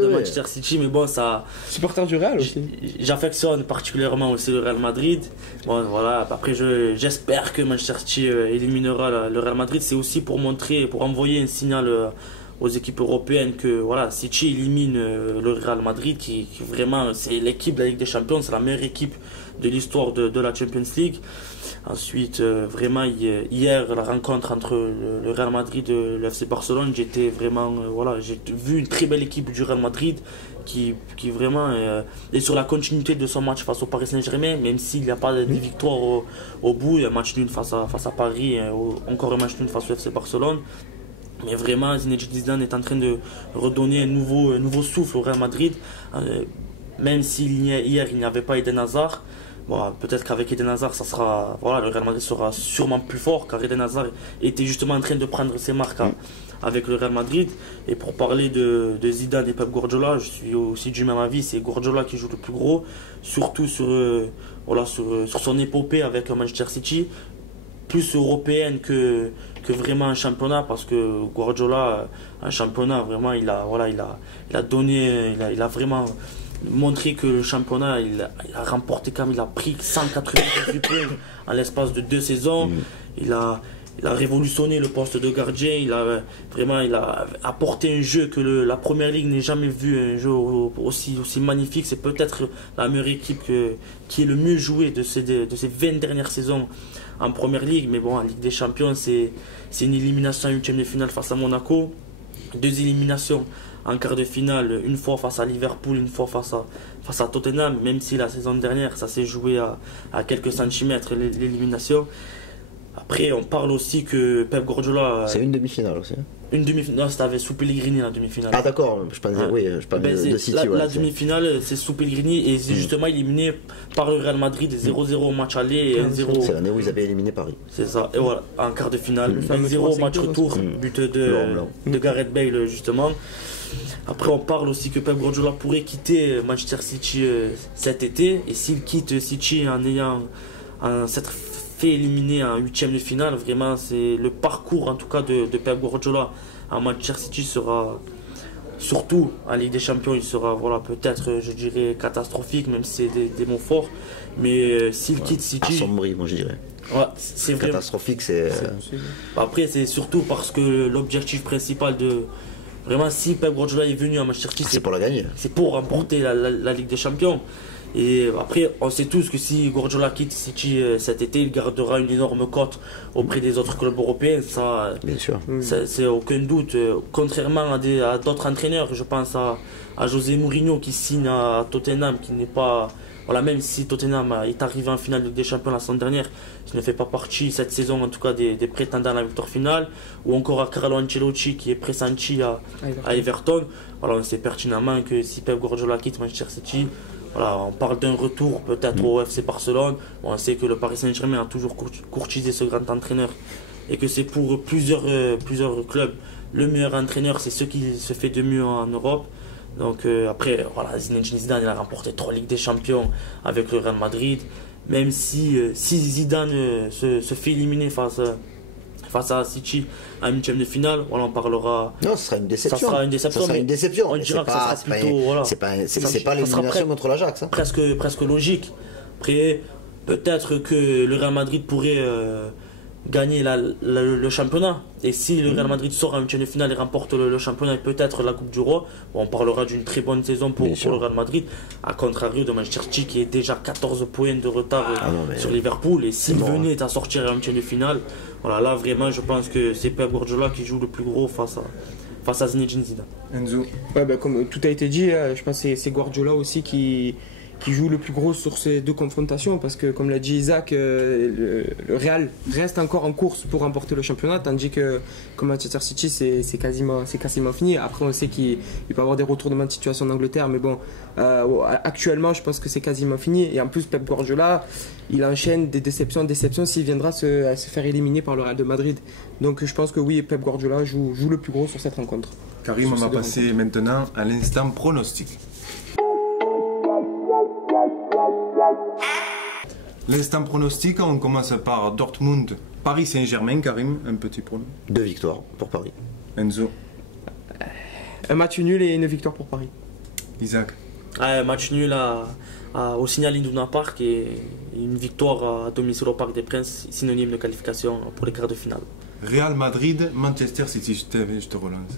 de Manchester City, mais bon, ça. Supporter du Real aussi. J'affectionne particulièrement aussi le Real Madrid. Bon, voilà. Après, j'espère que Manchester City éliminera le Real Madrid. C'est aussi pour montrer, pour envoyer un signal aux équipes européennes que voilà, City élimine le Real Madrid, qui vraiment c'est l'équipe de la Ligue des Champions, c'est la meilleure équipe de l'histoire de la Champions League. Ensuite, vraiment, hier, la rencontre entre le Real Madrid et le FC Barcelone, j'étais vraiment, j'ai vu une très belle équipe du Real Madrid qui vraiment est sur la continuité de son match face au Paris Saint-Germain, même s'il n'y a pas de victoire au bout. Il y a un match nul face à Paris, encore un match nul face au FC Barcelone. Mais vraiment, Zinedine Zidane est en train de redonner un nouveau souffle au Real Madrid, même hier il n'y avait pas Eden Hazard. Bon, peut-être qu'avec Eden Hazard, le Real Madrid sera sûrement plus fort, car Eden Hazard était justement en train de prendre ses marques avec le Real Madrid. Et pour parler de Zidane et Pep Guardiola, je suis aussi du même avis, c'est Guardiola qui joue le plus gros, surtout sur son épopée avec Manchester City. plus européenne que vraiment un championnat, parce que Guardiola, un championnat, vraiment, il a donné, il a vraiment montré que le championnat, il a remporté quand même, il a pris 198 points en l'espace de 2 saisons. Il a révolutionné le poste de gardien, il a apporté un jeu que la Première Ligue n'ait jamais vu, un jeu aussi magnifique. C'est peut-être la meilleure équipe qui est le mieux joué de ces 20 dernières saisons en Première Ligue. Mais bon, en Ligue des Champions, c'est une élimination en 8e de finale face à Monaco, 2 éliminations en quart de finale, une fois face à Liverpool, une fois face à Tottenham, même si la saison dernière, ça s'est joué à quelques centimètres l'élimination. Après, on parle aussi que Pep Guardiola. C'est une demi-finale aussi. Une demi-finale, c'était sous Pellegrini la demi-finale. Ah d'accord, je pensais, oui, je parlais de City. La demi-finale, c'est sous Pellegrini et c'est justement éliminé par le Real Madrid, 0-0 au match aller et 1-0. C'est l'année où ils avaient éliminé Paris. C'est ça, et voilà, en quart de finale, 1-0 au match retour, but de Gareth Bale justement. Après, on parle aussi que Pep Guardiola pourrait quitter Manchester City cet été, et s'il quitte City en ayant cette fait éliminer en 8e de finale, vraiment c'est le parcours en tout cas de Pep Guardiola à Manchester City sera, surtout en Ligue des Champions, il sera peut-être je dirais catastrophique, même si c'est des mots forts, mais s'il quitte City, assombri, moi je dirais. Ouais, c'est catastrophique, c'est après c'est surtout parce que l'objectif principal de vraiment, si Pep Guardiola est venu à Manchester City, c'est pour la gagner, c'est pour remporter la Ligue des Champions. Et après, on sait tous que si Guardiola quitte City cet été, il gardera une énorme cote auprès des autres clubs européens. Ça, bien sûr. C'est aucun doute. Contrairement à d'autres entraîneurs, je pense à José Mourinho qui signe à Tottenham, qui n'est pas. Voilà, même si Tottenham est arrivé en finale de Ligue des Champions la saison dernière, il ne fait pas partie cette saison en tout cas des prétendants à la victoire finale. Ou encore à Carlo Ancelotti qui est pressenti à Everton. Voilà, on sait pertinemment que si Pep Guardiola quitte Manchester City, voilà, on parle d'un retour peut-être au FC Barcelone. On sait que le Paris Saint-Germain a toujours courtisé ce grand entraîneur et que c'est pour plusieurs clubs le meilleur entraîneur, c'est ce qui se fait de mieux en Europe. Donc après, voilà, Zinedine Zidane il a remporté 3 Ligues des Champions avec le Real Madrid. Même si Zidane se fait éliminer face à City en 8e de finale, voilà, on parlera. Non, ce sera une déception. Ça sera une déception. Ça sera une déception. On dira que ça sera plutôt. Voilà. C'est pas l'élimination contre l'Ajax. Hein. Presque logique. Après, peut-être que le Real Madrid pourrait gagner le championnat. Et si le Real Madrid sort en 8e de finale et remporte le championnat et peut-être la Coupe du Roi, on parlera d'une très bonne saison pour le Real Madrid. À contrario de Manchester City qui est déjà 14 points de retard sur Liverpool. Et s'il venait à sortir en 8e de finale, voilà, là vraiment je pense que c'est Pep Guardiola qui joue le plus gros face à Zinedine Zidane. Enzo. Ouais, comme tout a été dit, je pense que c'est Guardiola aussi qui joue le plus gros sur ces 2 confrontations, parce que comme l'a dit Isaac, le Real reste encore en course pour remporter le championnat, tandis que comme Manchester City c'est quasiment fini. Après on sait qu'il peut y avoir des retournements de situation en Angleterre, mais bon, actuellement je pense que c'est quasiment fini. Et en plus Pep Guardiola il enchaîne des déceptions s'il viendra se faire éliminer par le Real de Madrid. Donc je pense que oui, Pep Guardiola joue le plus gros sur cette rencontre. Karim, on va passer maintenant à l'instant pronostic. L'instant pronostic, on commence par Dortmund, Paris Saint-Germain. Karim, un petit pronostic. 2 victoires pour Paris. Enzo. Un match nul et une victoire pour Paris. Isaac. Un match nul au Signal Iduna Park et une victoire à domicile au Parc des Princes, synonyme de qualification pour les quarts de finale. Real Madrid, Manchester City, je te relance.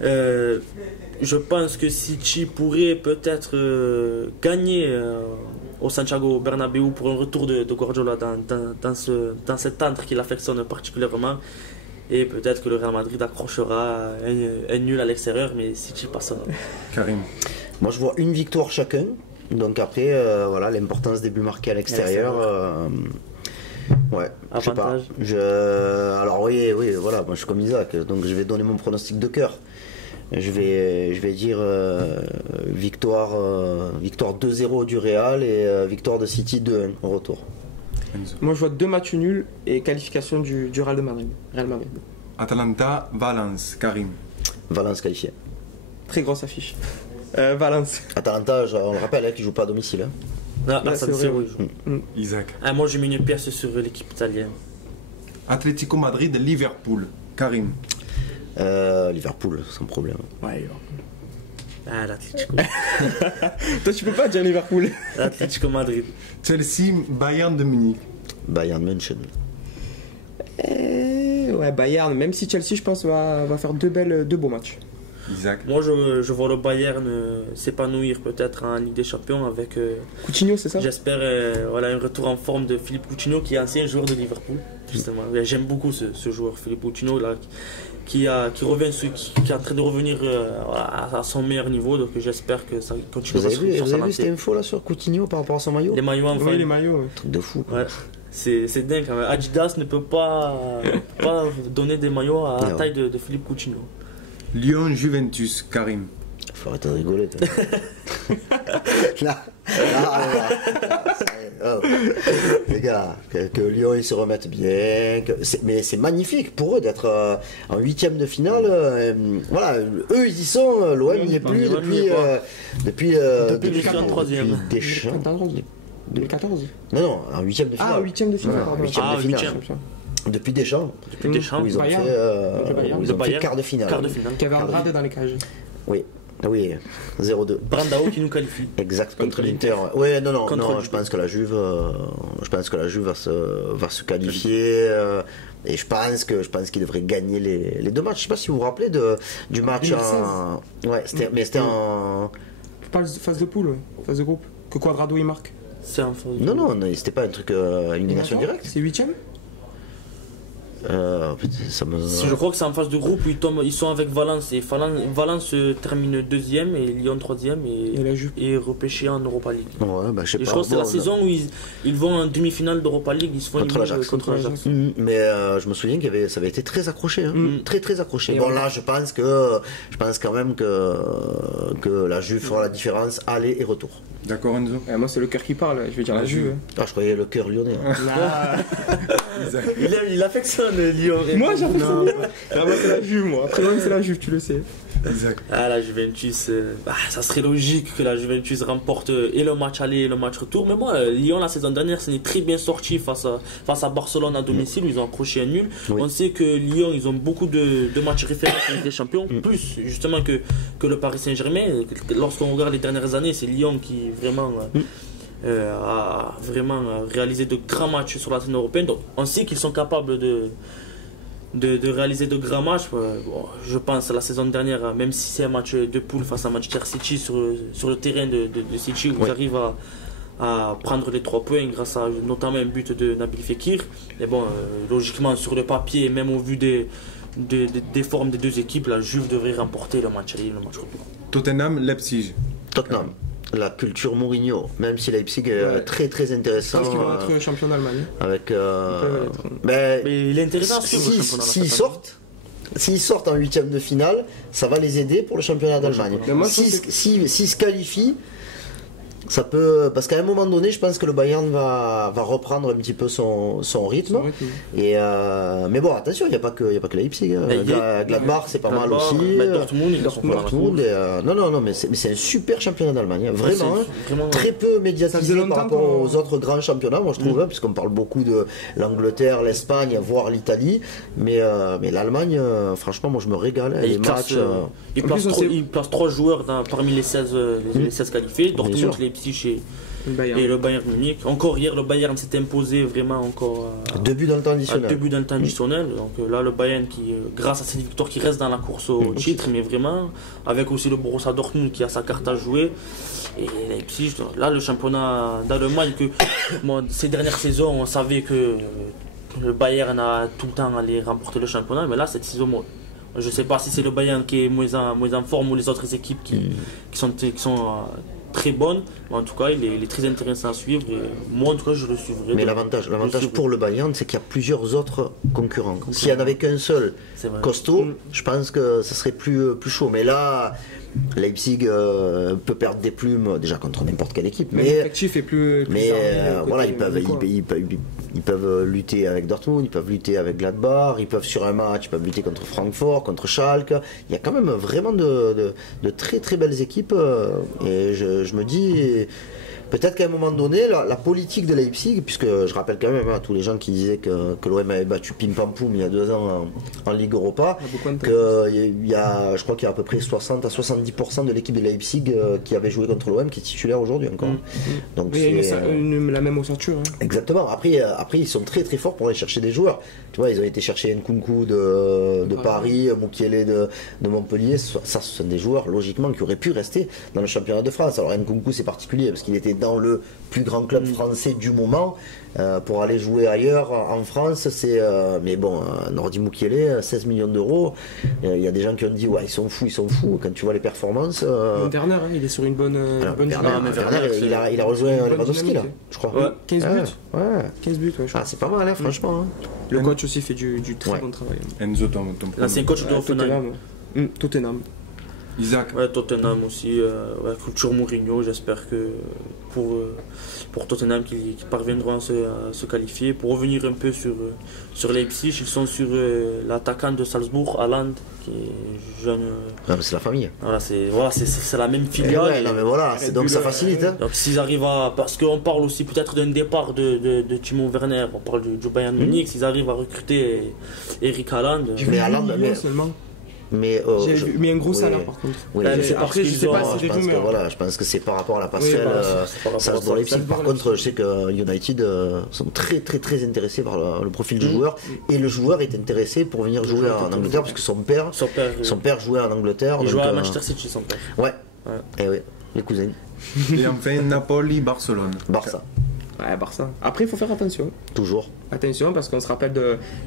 Je pense que City pourrait peut-être gagner au Santiago Bernabéu pour un retour de Guardiola dans cet antre qu'il affectionne particulièrement. Et peut-être que le Real Madrid accrochera un nul à l'extérieur, mais City passera. Karim. Moi je vois une victoire chacun. Donc après, voilà, l'importance des buts marqués à l'extérieur. Ouais, avantage. Je sais pas. Alors oui, voilà, moi je suis comme Isaac, donc je vais donner mon pronostic de cœur. Je vais dire victoire 2-0 du Real et victoire de City 2-1 au retour. Moi je vois 2 matchs nuls et qualification du Real de Madrid. Real Madrid. Atalanta, Valence. Karim. Valence qualifié. Très grosse affiche. Valence. Atalanta, on le rappelle, qui joue pas à domicile. Hein. Là, ça c'est vrai. Isaac. Moi j'ai mis une pièce sur l'équipe italienne. Atlético Madrid, Liverpool. Karim. Liverpool, sans problème. Ouais, Ah, l'Atlético. toi, tu peux pas dire Liverpool. L'Atlético Madrid. Chelsea, Bayern de Munich. Bayern München. Ouais, Bayern, même si Chelsea, je pense, va faire deux beaux matchs. Isaac. Moi, je vois le Bayern s'épanouir peut-être en Ligue des Champions avec, Coutinho, c'est ça? j'espère, voilà, un retour en forme de Philippe Coutinho, qui est ancien joueur de Liverpool, justement. J'aime beaucoup ce joueur, Philippe Coutinho, là, qui revient, qui est en train de revenir à son meilleur niveau. Donc j'espère que ça continue Vous avez sur vu sa cette lancée. info là sur Coutinho par rapport à son maillot? Les maillots enfin. Oui, les maillots. Ouais. Truc de fou. Quoi. Ouais. C'est dingue quand même. Adidas ne peut pas donner des maillots à la Ouais. taille de Philippe Coutinho. Lyon, Juventus. Karim. Faut arrêter de rigoler. toi. Là, oh. Les gars, que Lyon ils se remettent bien. Mais c'est magnifique pour eux d'être en huitième de finale. Voilà, eux ils y sont. L'OM n'y est plus l'OM n'y est pas. depuis Depuis 43e. Deschamps. 2014. Non, en huitième de finale. Ah, huitième de finale, Voilà, pardon. huitième Ah, de finale. huitième. Depuis Deschamps. Depuis Deschamps. Où ils ont Bayern. fait, Le Bayern. ils ont Le fait Bayern. quart de finale. Quart de finale. Kevin Andrade dans les cages. Oui, oui, 0-2. Brandao qui nous qualifie. Exact, contre l'Inter. Ouais, non, Contre non, l'Inter. je pense que la Juve, va se qualifier. Et je pense qu'il devrait gagner les deux matchs. Je sais pas si vous vous rappelez du match 2016. Ouais, c'était en. Pas phase de poule, ouais. Phase de groupe. Que Quadrado il marque. C'est un faux. Non, c'était pas un truc élimination directe. C'est huitième. Putain, ça me. Je crois que c'est en phase de groupe où ils sont avec Valence. Et Valence termine deuxième et Lyon troisième Et la Juve. et repêché en Europa League. Ouais, bah je sais Et pas. je crois que c'est Bon, la saison où ils vont en demi-finale d'Europa League. Ils se font Contre éliminer l'Ajax. contre l'Ajax. Mais je me souviens ça avait été très accroché, hein. Très très accroché. Et Bon on- là, je pense quand même que la Juve fera la différence aller et retour. D'accord, Enzo. Moi, c'est le cœur qui parle, je vais dire la Juve. Ah, je croyais le cœur lyonnais. Isaac. Il affectionne Lyon. Moi, j'affectionne. Moi, c'est la Juve, moi. Après, même, c'est la Juve, tu le sais. Isaac. Ah, la Juventus, ça serait logique que la Juventus remporte et le match aller et le match retour. Mais moi, Lyon, la saison dernière, ce n'est très bien sorti face à Barcelone à domicile où ils ont accroché un nul. Oui. On sait que Lyon, ils ont beaucoup de matchs référents en Ligue des Champions, plus justement que le Paris Saint-Germain. Lorsqu'on regarde les dernières années, c'est Lyon qui vraiment a vraiment réalisé de grands matchs sur la scène européenne. Donc, on sait qu'ils sont capables de réaliser de grands matchs. Bon, je pense à la saison dernière, même si c'est un match de poule face à Manchester City sur le terrain de City, où ils arrivent à prendre les 3 points grâce à notamment un but de Nabil Fekir. Et bon, logiquement, sur le papier, même au vu des formes des deux équipes, la Juve devrait remporter le match aller et le match retour. Tottenham, Leipzig. Tottenham. La culture Mourinho, même si Leipzig est Ouais. très très Je intéressant. pense qu'ils vont être champion d'Allemagne. Avec. peuvent être. Mais il est intéressant à suivre le championnat. S'ils sortent en huitième de finale, ça va les aider pour le championnat d'Allemagne. Mais moi, je pense S'ils se qualifient, ça peut. Parce qu'à un moment donné, je pense que le Bayern va reprendre un petit peu son rythme. Et mais bon, attention, il n'y a pas que Leipzig. Hein. Gladbach, c'est pas mal aussi. Dortmund, ils sont pas dans la Dortmund, non, mais c'est un super championnat d'Allemagne. Hein. Vraiment, vraiment, très peu Ça médiatisé faisait par longtemps rapport qu'on- aux autres grands championnats, moi je trouve, hein, puisqu'on parle beaucoup de l'Angleterre, l'Espagne, voire l'Italie. Mais l'Allemagne, franchement, moi je me régale. Hein, Et les matchs. il place 3 joueurs parmi les 16 qualifiés. Dortmund, sûr. Leipzig Le Bayern. et le Bayern Munich. Encore hier, le Bayern s'est imposé vraiment encore 2 buts dans le temps à additionnel. 2 buts dans le temps additionnel. Donc là, le Bayern qui, grâce à cette victoire, qui reste dans la course au titre, mais vraiment, avec aussi le Borussia Dortmund qui a sa carte à jouer. Et Leipzig, là, le championnat d'Allemagne, que bon, ces dernières saisons, on savait que le Bayern a tout le temps allé remporter le championnat, mais là, cette saison, moi, je ne sais pas si c'est le Bayern qui est moins en forme ou les autres équipes qui sont très bonnes. Mais en tout cas, il est très intéressant à suivre. Et moi, en tout cas, je le suivrai. Mais l'avantage pour le Bayern, c'est qu'il y a plusieurs autres concurrents. S'il n'y en avait qu'un seul C'est vrai. costaud, je pense que ça serait plus chaud. Mais là, Leipzig peut perdre des plumes déjà contre n'importe quelle équipe. Mais Mais l'effectif est plus. Mais armé, voilà, côté- ils peuvent lutter avec Dortmund, ils peuvent lutter avec Gladbach, ils peuvent sur un match, ils peuvent lutter contre Francfort, contre Schalke. Il y a quand même vraiment de très très belles équipes. Et je me dis, Peut-être qu'à un moment donné, la politique de Leipzig, puisque je rappelle quand même à tous les gens qui disaient que l'OM avait battu Pim Pam Poum il y a 2 ans en Ligue Europa, je crois qu'il y a à peu près 60 à 70% de l'équipe de Leipzig qui avait joué contre l'OM qui est titulaire aujourd'hui encore. Donc oui, la même ossature. Hein. Exactement. Après, ils sont très très forts pour aller chercher des joueurs. Tu vois, ils ont été chercher Nkunku de Paris, Mukiele de Montpellier. Ça, ce sont des joueurs logiquement qui auraient pu rester dans le championnat de France. Alors Nkunku c'est particulier parce qu'il était dans le plus grand club français du moment. Pour aller jouer ailleurs en France, c'est mais bon, Nordi Mukiele, 16 millions d'euros. Il y a des gens qui ont dit ouais, ils sont fous. Quand tu vois les performances. Werner, hein, il est sur une bonne. Werner, il a rejoint Lewandowski là, je crois. Ouais, 15 buts. Ouais. 15 buts, ouais, je crois. C'est pas mal, hein, franchement. Hein. Le coach aussi fait du très bon travail. Enzo, ton Là, c'est un coach de Hoffenheim. Tottenham. Isaac. Ouais, Tottenham aussi. Culture Mourinho, j'espère que pour Tottenham qu'ils parviendront à se qualifier. Pour revenir un peu sur Leipzig, ils sont sur l'attaquant de Salzbourg, Haaland, qui est jeune. Non, mais c'est la famille. Voilà, c'est la même filiale. Ouais, non, mais voilà, donc ça facilite. Hein. Donc s'ils arrivent parce qu'on parle aussi peut-être d'un départ de Timo Werner, on parle du Bayern Munich, s'ils arrivent à recruter Eric Haaland. Mais Haaland, seulement. Mais un gros salaire par contre. Oui, après, je sais pas si je pense que c'est par rapport à la passerelle Salzbourg-Leipzig. Par contre, je sais que United sont très très très intéressés par le profil du joueur et le joueur est intéressé pour venir jouer en Angleterre parce que son père jouait en Angleterre. Il jouait à Manchester City, son père. Ouais. Et oui, les cousins. Et enfin Napoli, Barcelone. Barça. Ouais, Barça. Après, il faut faire attention. Toujours. Attention, parce qu'on se rappelle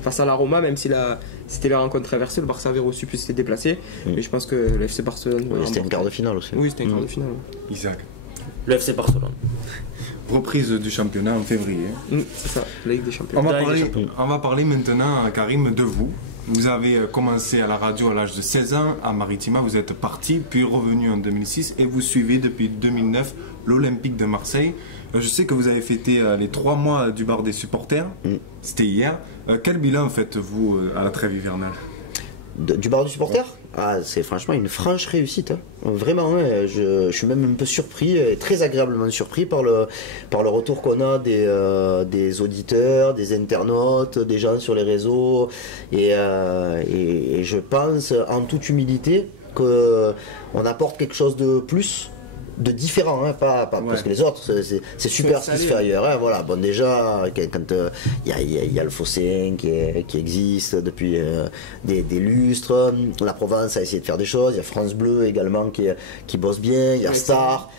face à la Roma, même si c'était la rencontre inversée, le Barça avait reçu puis s'était déplacé. Mais je pense que le FC Barcelone. Oui, c'était un quart de finale aussi. Oui, c'était un quart de finale. Isaac. Le FC Barcelone. Reprise du championnat en février. C'est ça, la Ligue des Champions. On va parler maintenant, Karim, de vous. Vous avez commencé à la radio à l'âge de 16 ans, à Maritima, vous êtes parti, puis revenu en 2006 et vous suivez depuis 2009 l'Olympique de Marseille. Je sais que vous avez fêté les 3 mois du bar des supporters, c'était hier. Quel bilan faites-vous à la trêve hivernale? Du bar du supporter? C'est franchement une franche réussite. Hein. Vraiment, je suis même un peu surpris, très agréablement surpris par le retour qu'on a des auditeurs, des internautes, des gens sur les réseaux. Et je pense en toute humilité qu'on apporte quelque chose de plus. De différent, hein, pas parce que les autres c'est super ce qui se fait ailleurs. Hein, voilà. Bon, déjà, quand il y a le Phocéen qui existe depuis des lustres, la Provence a essayé de faire des choses, il y a France Bleu également qui bosse bien, il y a Star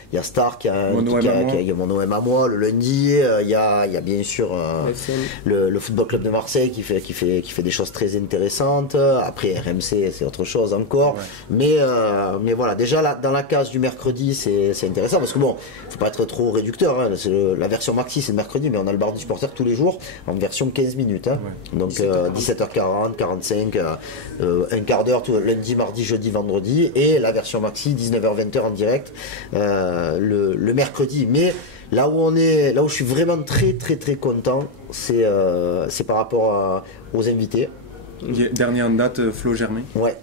qui a Mon OM à moi le lundi, il y a bien sûr le Football Club de Marseille qui fait des choses très intéressantes. Après RMC c'est autre chose encore, mais voilà, déjà dans la case du mercredi c'est intéressant parce que bon, faut pas être trop réducteur. Hein, la version maxi c'est le mercredi, mais on a le bar du supporter tous les jours en version 15 minutes. Hein. Donc 17h40, 45, un quart d'heure lundi, mardi, jeudi, vendredi, et la version maxi 19h-20h en direct le mercredi. Mais là où je suis vraiment très très très content, c'est par rapport aux invités. Dernière en date, Flo Germain. Ouais,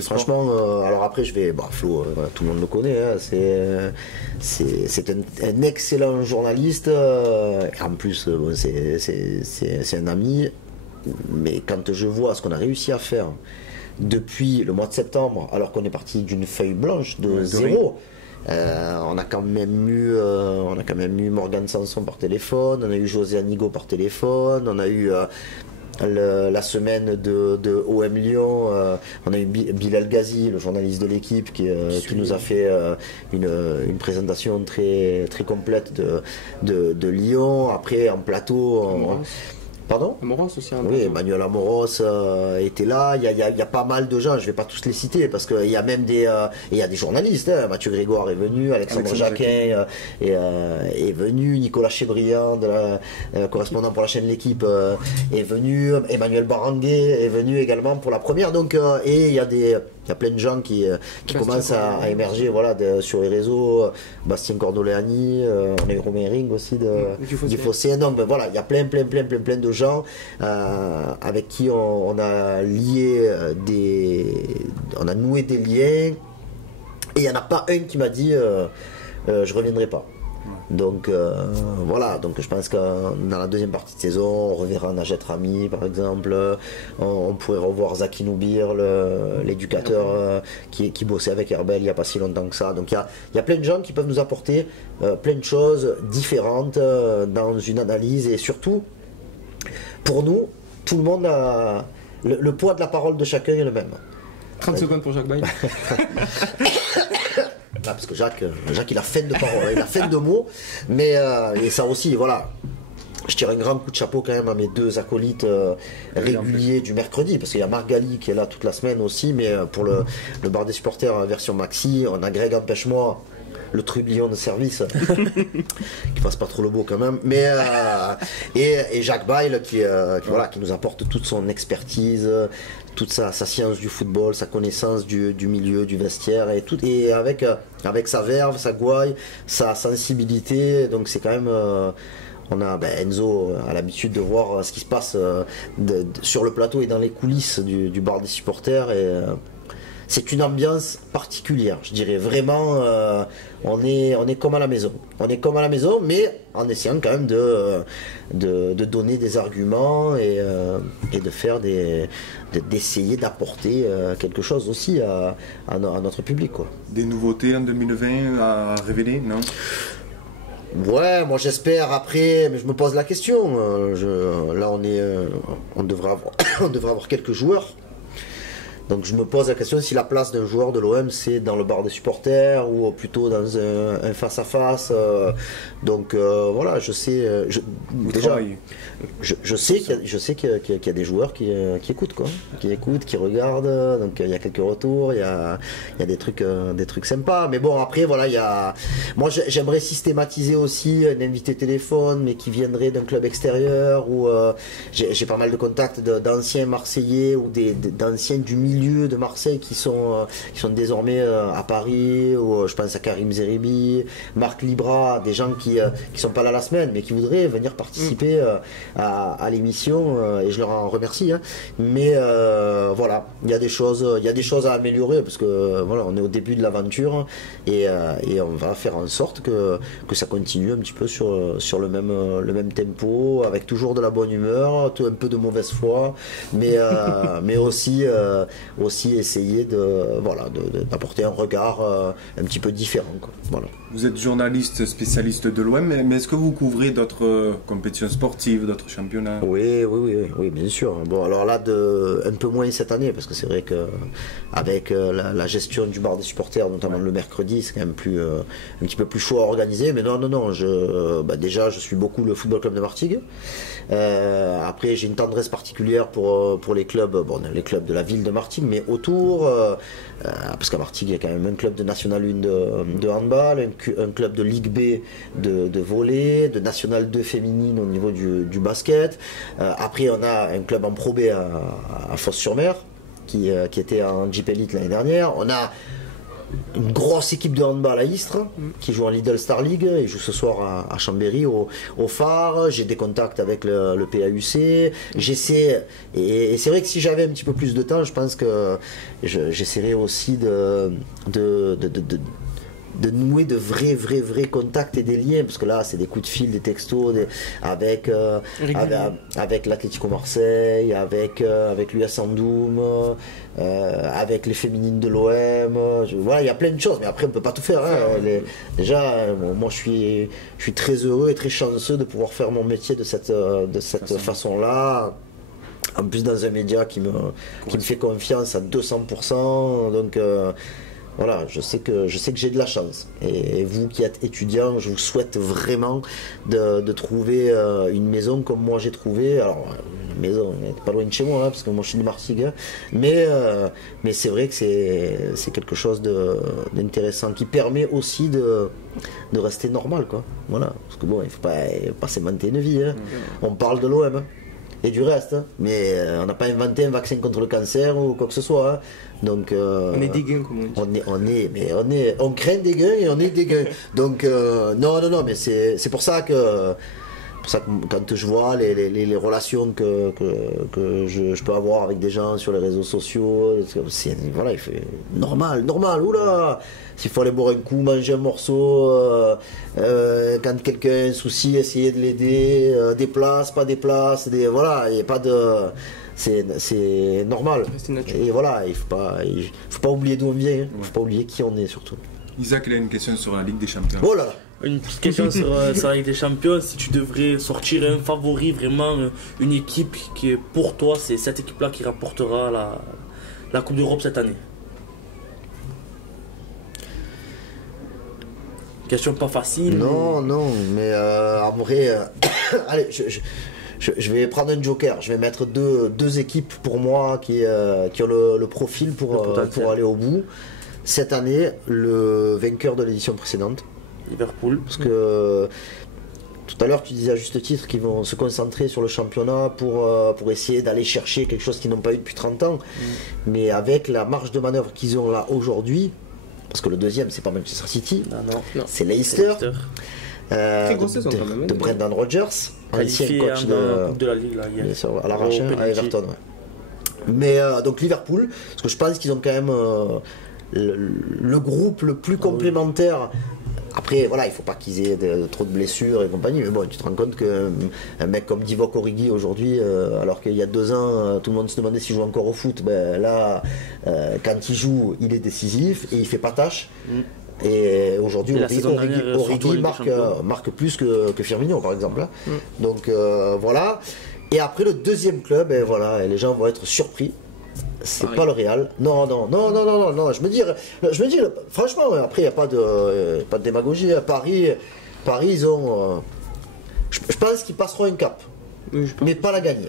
franchement, alors après Flo, tout le monde le connaît, hein, c'est un excellent journaliste, en plus c'est un ami, mais quand je vois ce qu'on a réussi à faire depuis le mois de septembre, alors qu'on est parti d'une feuille blanche de zéro. On a quand même eu Morgan Sanson par téléphone, on a eu José Anigo par téléphone, on a eu la semaine de OM Lyon, on a eu Bilal Ghazi, le journaliste de l'équipe, qui nous a fait une présentation très, très complète de Lyon. Après, en plateau, Pardon ? Amoros aussi. Oui, Emmanuel Amoros était là. Il y a pas mal de gens, je vais pas tous les citer parce qu'il y a même des journalistes. Hein. Mathieu Grégoire est venu, Alexandre Jacquin est venu, Nicolas Chebriand, correspondant pour la chaîne L'Équipe, est venu, Emmanuel Baranguet est venu également pour la première. Donc, et il y a plein de gens qui commencent à émerger sur les réseaux. Bastien Cordoleani, on a eu Romain Ring aussi du Phocéen. Donc voilà, il y a plein de gens avec qui on a lié on a noué des liens. Et il n'y en a pas un qui m'a dit je reviendrai pas. Donc voilà, donc je pense que dans la deuxième partie de saison, on reverra Najet Rami par exemple, on pourrait revoir Zaki Noubir, l'éducateur qui bossait avec Herbel il n'y a pas si longtemps que ça. Donc il y a plein de gens qui peuvent nous apporter plein de choses différentes dans une analyse, et surtout, pour nous, tout le monde a... Le poids de la parole de chacun est le même. 30 secondes pour Jacques Bail. Parce que Jacques il a faim de parole, il a faim de mots, mais et ça aussi, voilà. Je tire un grand coup de chapeau quand même à mes deux acolytes réguliers du mercredi, parce qu'il y a Marc Gali qui est là toute la semaine aussi, mais pour le bar des supporters version maxi, on a Greg Empêche-moi, le trublion de service, qui fasse pas trop le beau quand même, mais et Jacques Bail qui nous apporte toute son expertise, toute sa science du football, sa connaissance du milieu, du vestiaire, et avec sa verve, sa gouaille, sa sensibilité. Donc c'est quand même on a Enzo a l'habitude de voir ce qui se passe sur le plateau et dans les coulisses du bar des supporters, et c'est une ambiance particulière, je dirais vraiment. On est comme à la maison. On est comme à la maison, mais en essayant quand même de donner des arguments et de faire d'essayer d'apporter quelque chose aussi à notre public, quoi. Des nouveautés en 2020 à révéler, non? Ouais, moi j'espère après, mais je me pose la question. Là on devrait avoir quelques joueurs. Donc je me pose la question si la place d'un joueur de l'OM c'est dans le bar des supporters ou plutôt dans un face-à-face. Donc voilà, je sais. Je sais qu'il y a des joueurs qui écoutent, quoi, qui regardent. Donc il y a quelques retours, il y a des trucs sympas. Mais bon, après voilà, moi j'aimerais systématiser aussi un invité téléphone, mais qui viendrait d'un club extérieur, ou j'ai pas mal de contacts d'anciens Marseillais ou d'anciens du milieu de Marseille qui sont désormais à Paris, ou je pense à Karim Zeribi, Marc Libra, des gens qui sont pas là la semaine mais qui voudraient venir participer à l'émission, et je leur en remercie, hein. Mais voilà, il y a des choses à améliorer, parce que voilà, on est au début de l'aventure, et on va faire en sorte que ça continue un petit peu sur le même tempo, avec toujours de la bonne humeur, un peu de mauvaise foi, mais aussi essayer d'apporter un regard un petit peu différent, quoi. Voilà. Vous êtes journaliste spécialiste de l'OM, mais est-ce que vous couvrez d'autres compétitions sportives, d'autres championnats? Oui, bien sûr. Bon, alors là, un peu moins cette année, parce que c'est vrai que avec la gestion du bar des supporters, notamment le mercredi, c'est quand même un petit peu plus chaud à organiser. Mais non, déjà, je suis beaucoup le Football Club de Martigues. Après, j'ai une tendresse particulière pour les clubs, les clubs de la ville de Martigues, mais autour, parce qu'à Martigues, il y a quand même un club de National 1 de handball, un club de Ligue B de volley, de National 2 féminine au niveau du basket. Après, on a un club en Pro B à Fos-sur-Mer, qui était en Jeep Elite l'année dernière. On a une grosse équipe de handball à Istres qui joue en Lidl Star League, et joue ce soir à Chambéry au phare. J'ai des contacts avec le PAUC, j'essaie, et c'est vrai que si j'avais un petit peu plus de temps, je pense que j'essaierais aussi de nouer de vrais contacts et des liens, parce que là c'est des coups de fil, des textos avec l'Atlético Marseille, avec l'US Andoum, avec les féminines de l'OM. Voilà, il y a plein de choses, mais après on peut pas tout faire, hein. Moi je suis très heureux et très chanceux de pouvoir faire mon métier de cette façon-là. En plus dans un média qui me fait confiance à 200%, donc voilà, je sais que j'ai de la chance. Et vous qui êtes étudiant, je vous souhaite vraiment de trouver une maison comme moi j'ai trouvé. Alors, une maison, elle n'est pas loin de chez moi, hein, parce que moi je suis de Martigues. Mais c'est vrai que c'est quelque chose d'intéressant qui permet aussi de rester normal, quoi. Voilà, parce que bon, il ne faut pas s'inventer une vie, hein. On parle de l'OM, hein, et du reste, hein, mais on n'a pas inventé un vaccin contre le cancer ou quoi que ce soit, hein. Donc on est des gains, comme on dit. On craint des gains et on est des gains. Donc non, mais c'est pour ça que pour ça que quand je vois les relations que je peux avoir avec des gens sur les réseaux sociaux, voilà, il fait normal, oula, s'il faut aller boire un coup, manger un morceau, quand quelqu'un a un souci, essayer de l'aider, des places, pas des places, voilà, il n'y a pas de... C'est normal. Et voilà, il faut pas oublier d'où on vient, il faut pas oublier qui on est surtout. Isaac, il a une question sur la Ligue des Champions. Oh là là. Une petite question sur la Ligue des Champions. Si tu devrais sortir un favori, vraiment une équipe qui est pour toi, c'est cette équipe-là qui rapportera la Coupe d'Europe cette année. Question pas facile. Non, mais en vrai, allez, je vais prendre un joker. Je vais mettre deux équipes pour moi qui ont le profil pour aller au bout. Cette année, le vainqueur de l'édition précédente. Liverpool. Parce que tout à l'heure, tu disais à juste titre qu'ils vont se concentrer sur le championnat pour essayer d'aller chercher quelque chose qu'ils n'ont pas eu depuis 30 ans. Mais avec la marge de manœuvre qu'ils ont là aujourd'hui, parce que le deuxième, c'est pas Manchester City, Non. c'est Leicester. Très grosse saison quand même. De Brendan Rodgers, ancien coach de Coupe de la Ligue là, hier. bien sûr, à l'arrache, à Everton. Ouais. Mais donc Liverpool, parce que je pense qu'ils ont quand même le groupe le plus complémentaire. Après, voilà, il faut pas qu'ils aient trop de blessures et compagnie, mais bon, tu te rends compte qu'un mec comme Divock Origi aujourd'hui, alors qu'il y a 2 ans, tout le monde se demandait s'il joue encore au foot, ben là, quand il joue, il est décisif et il fait pas tâche. Et aujourd'hui, Origi marque plus que Firmino, par exemple. Hein. Donc voilà. Et après, le deuxième club, et voilà, et les gens vont être surpris. C'est pas le Real. Non. Je me dis, franchement, après, il n'y a pas de démagogie. À Paris, ils ont. Je pense qu'ils passeront un cap. Mais pas la gagner.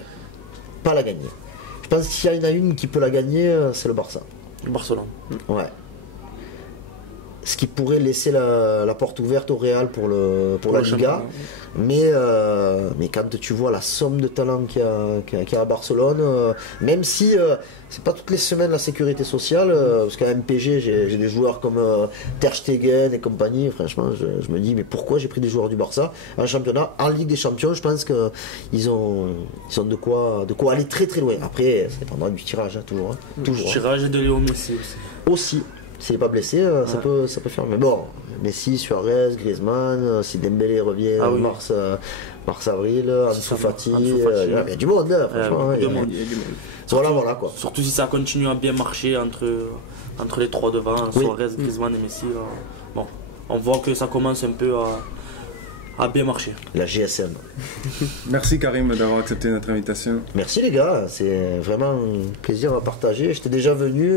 Je pense qu'il y en a une qui peut la gagner, c'est le Barça. Le Barcelone. Ouais. Ce qui pourrait laisser la porte ouverte au Real pour la Liga. Mais quand tu vois la somme de talent qu'il y a à Barcelone, même si c'est pas toutes les semaines la sécurité sociale, parce qu'à MPG j'ai des joueurs comme Ter Stegen et compagnie, franchement je me dis mais pourquoi j'ai pris des joueurs du Barça en championnat, en Ligue des Champions, je pense qu'ils ont de quoi aller très très loin. Après ça dépendra du tirage, hein, toujours. Du tirage et de Léo Messi aussi. S'il n'est pas blessé, ça peut faire. Mais bon, Messi, Suarez, Griezmann, si Dembélé revient mars-avril, Ansu Fati, il y a du monde là, franchement. Il y a du monde. Voilà quoi. Surtout si ça continue à bien marcher entre les trois devant, Suarez, Griezmann et Messi. Là. Bon, on voit que ça commence un peu à bien marcher. La GSM. Merci Karim d'avoir accepté notre invitation. Merci les gars, c'est vraiment un plaisir à partager. J'étais déjà venu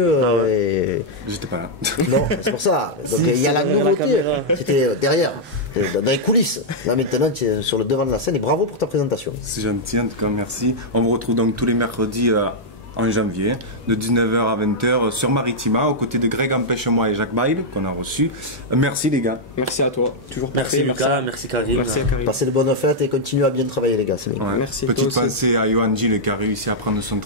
et... J'étais pas là. Non, c'est pour ça. Donc il y a la nouveauté. C'était derrière, dans les coulisses. Là maintenant tu es sur le devant de la scène et bravo pour ta présentation. C'est gentil, en tout cas merci. On vous retrouve donc tous les mercredis en janvier, de 19h à 20h sur Maritima, aux côtés de Greg Empêche-moi et Jacques Bail, qu'on a reçus. Merci les gars. Merci à toi. Toujours merci Lucas, merci Karim. Merci à Karim. Passez de bonnes fêtes et continuez à bien travailler les gars. C'est bien. Ouais. Merci. Petite pensée à Johan Gilles qui a réussi à prendre son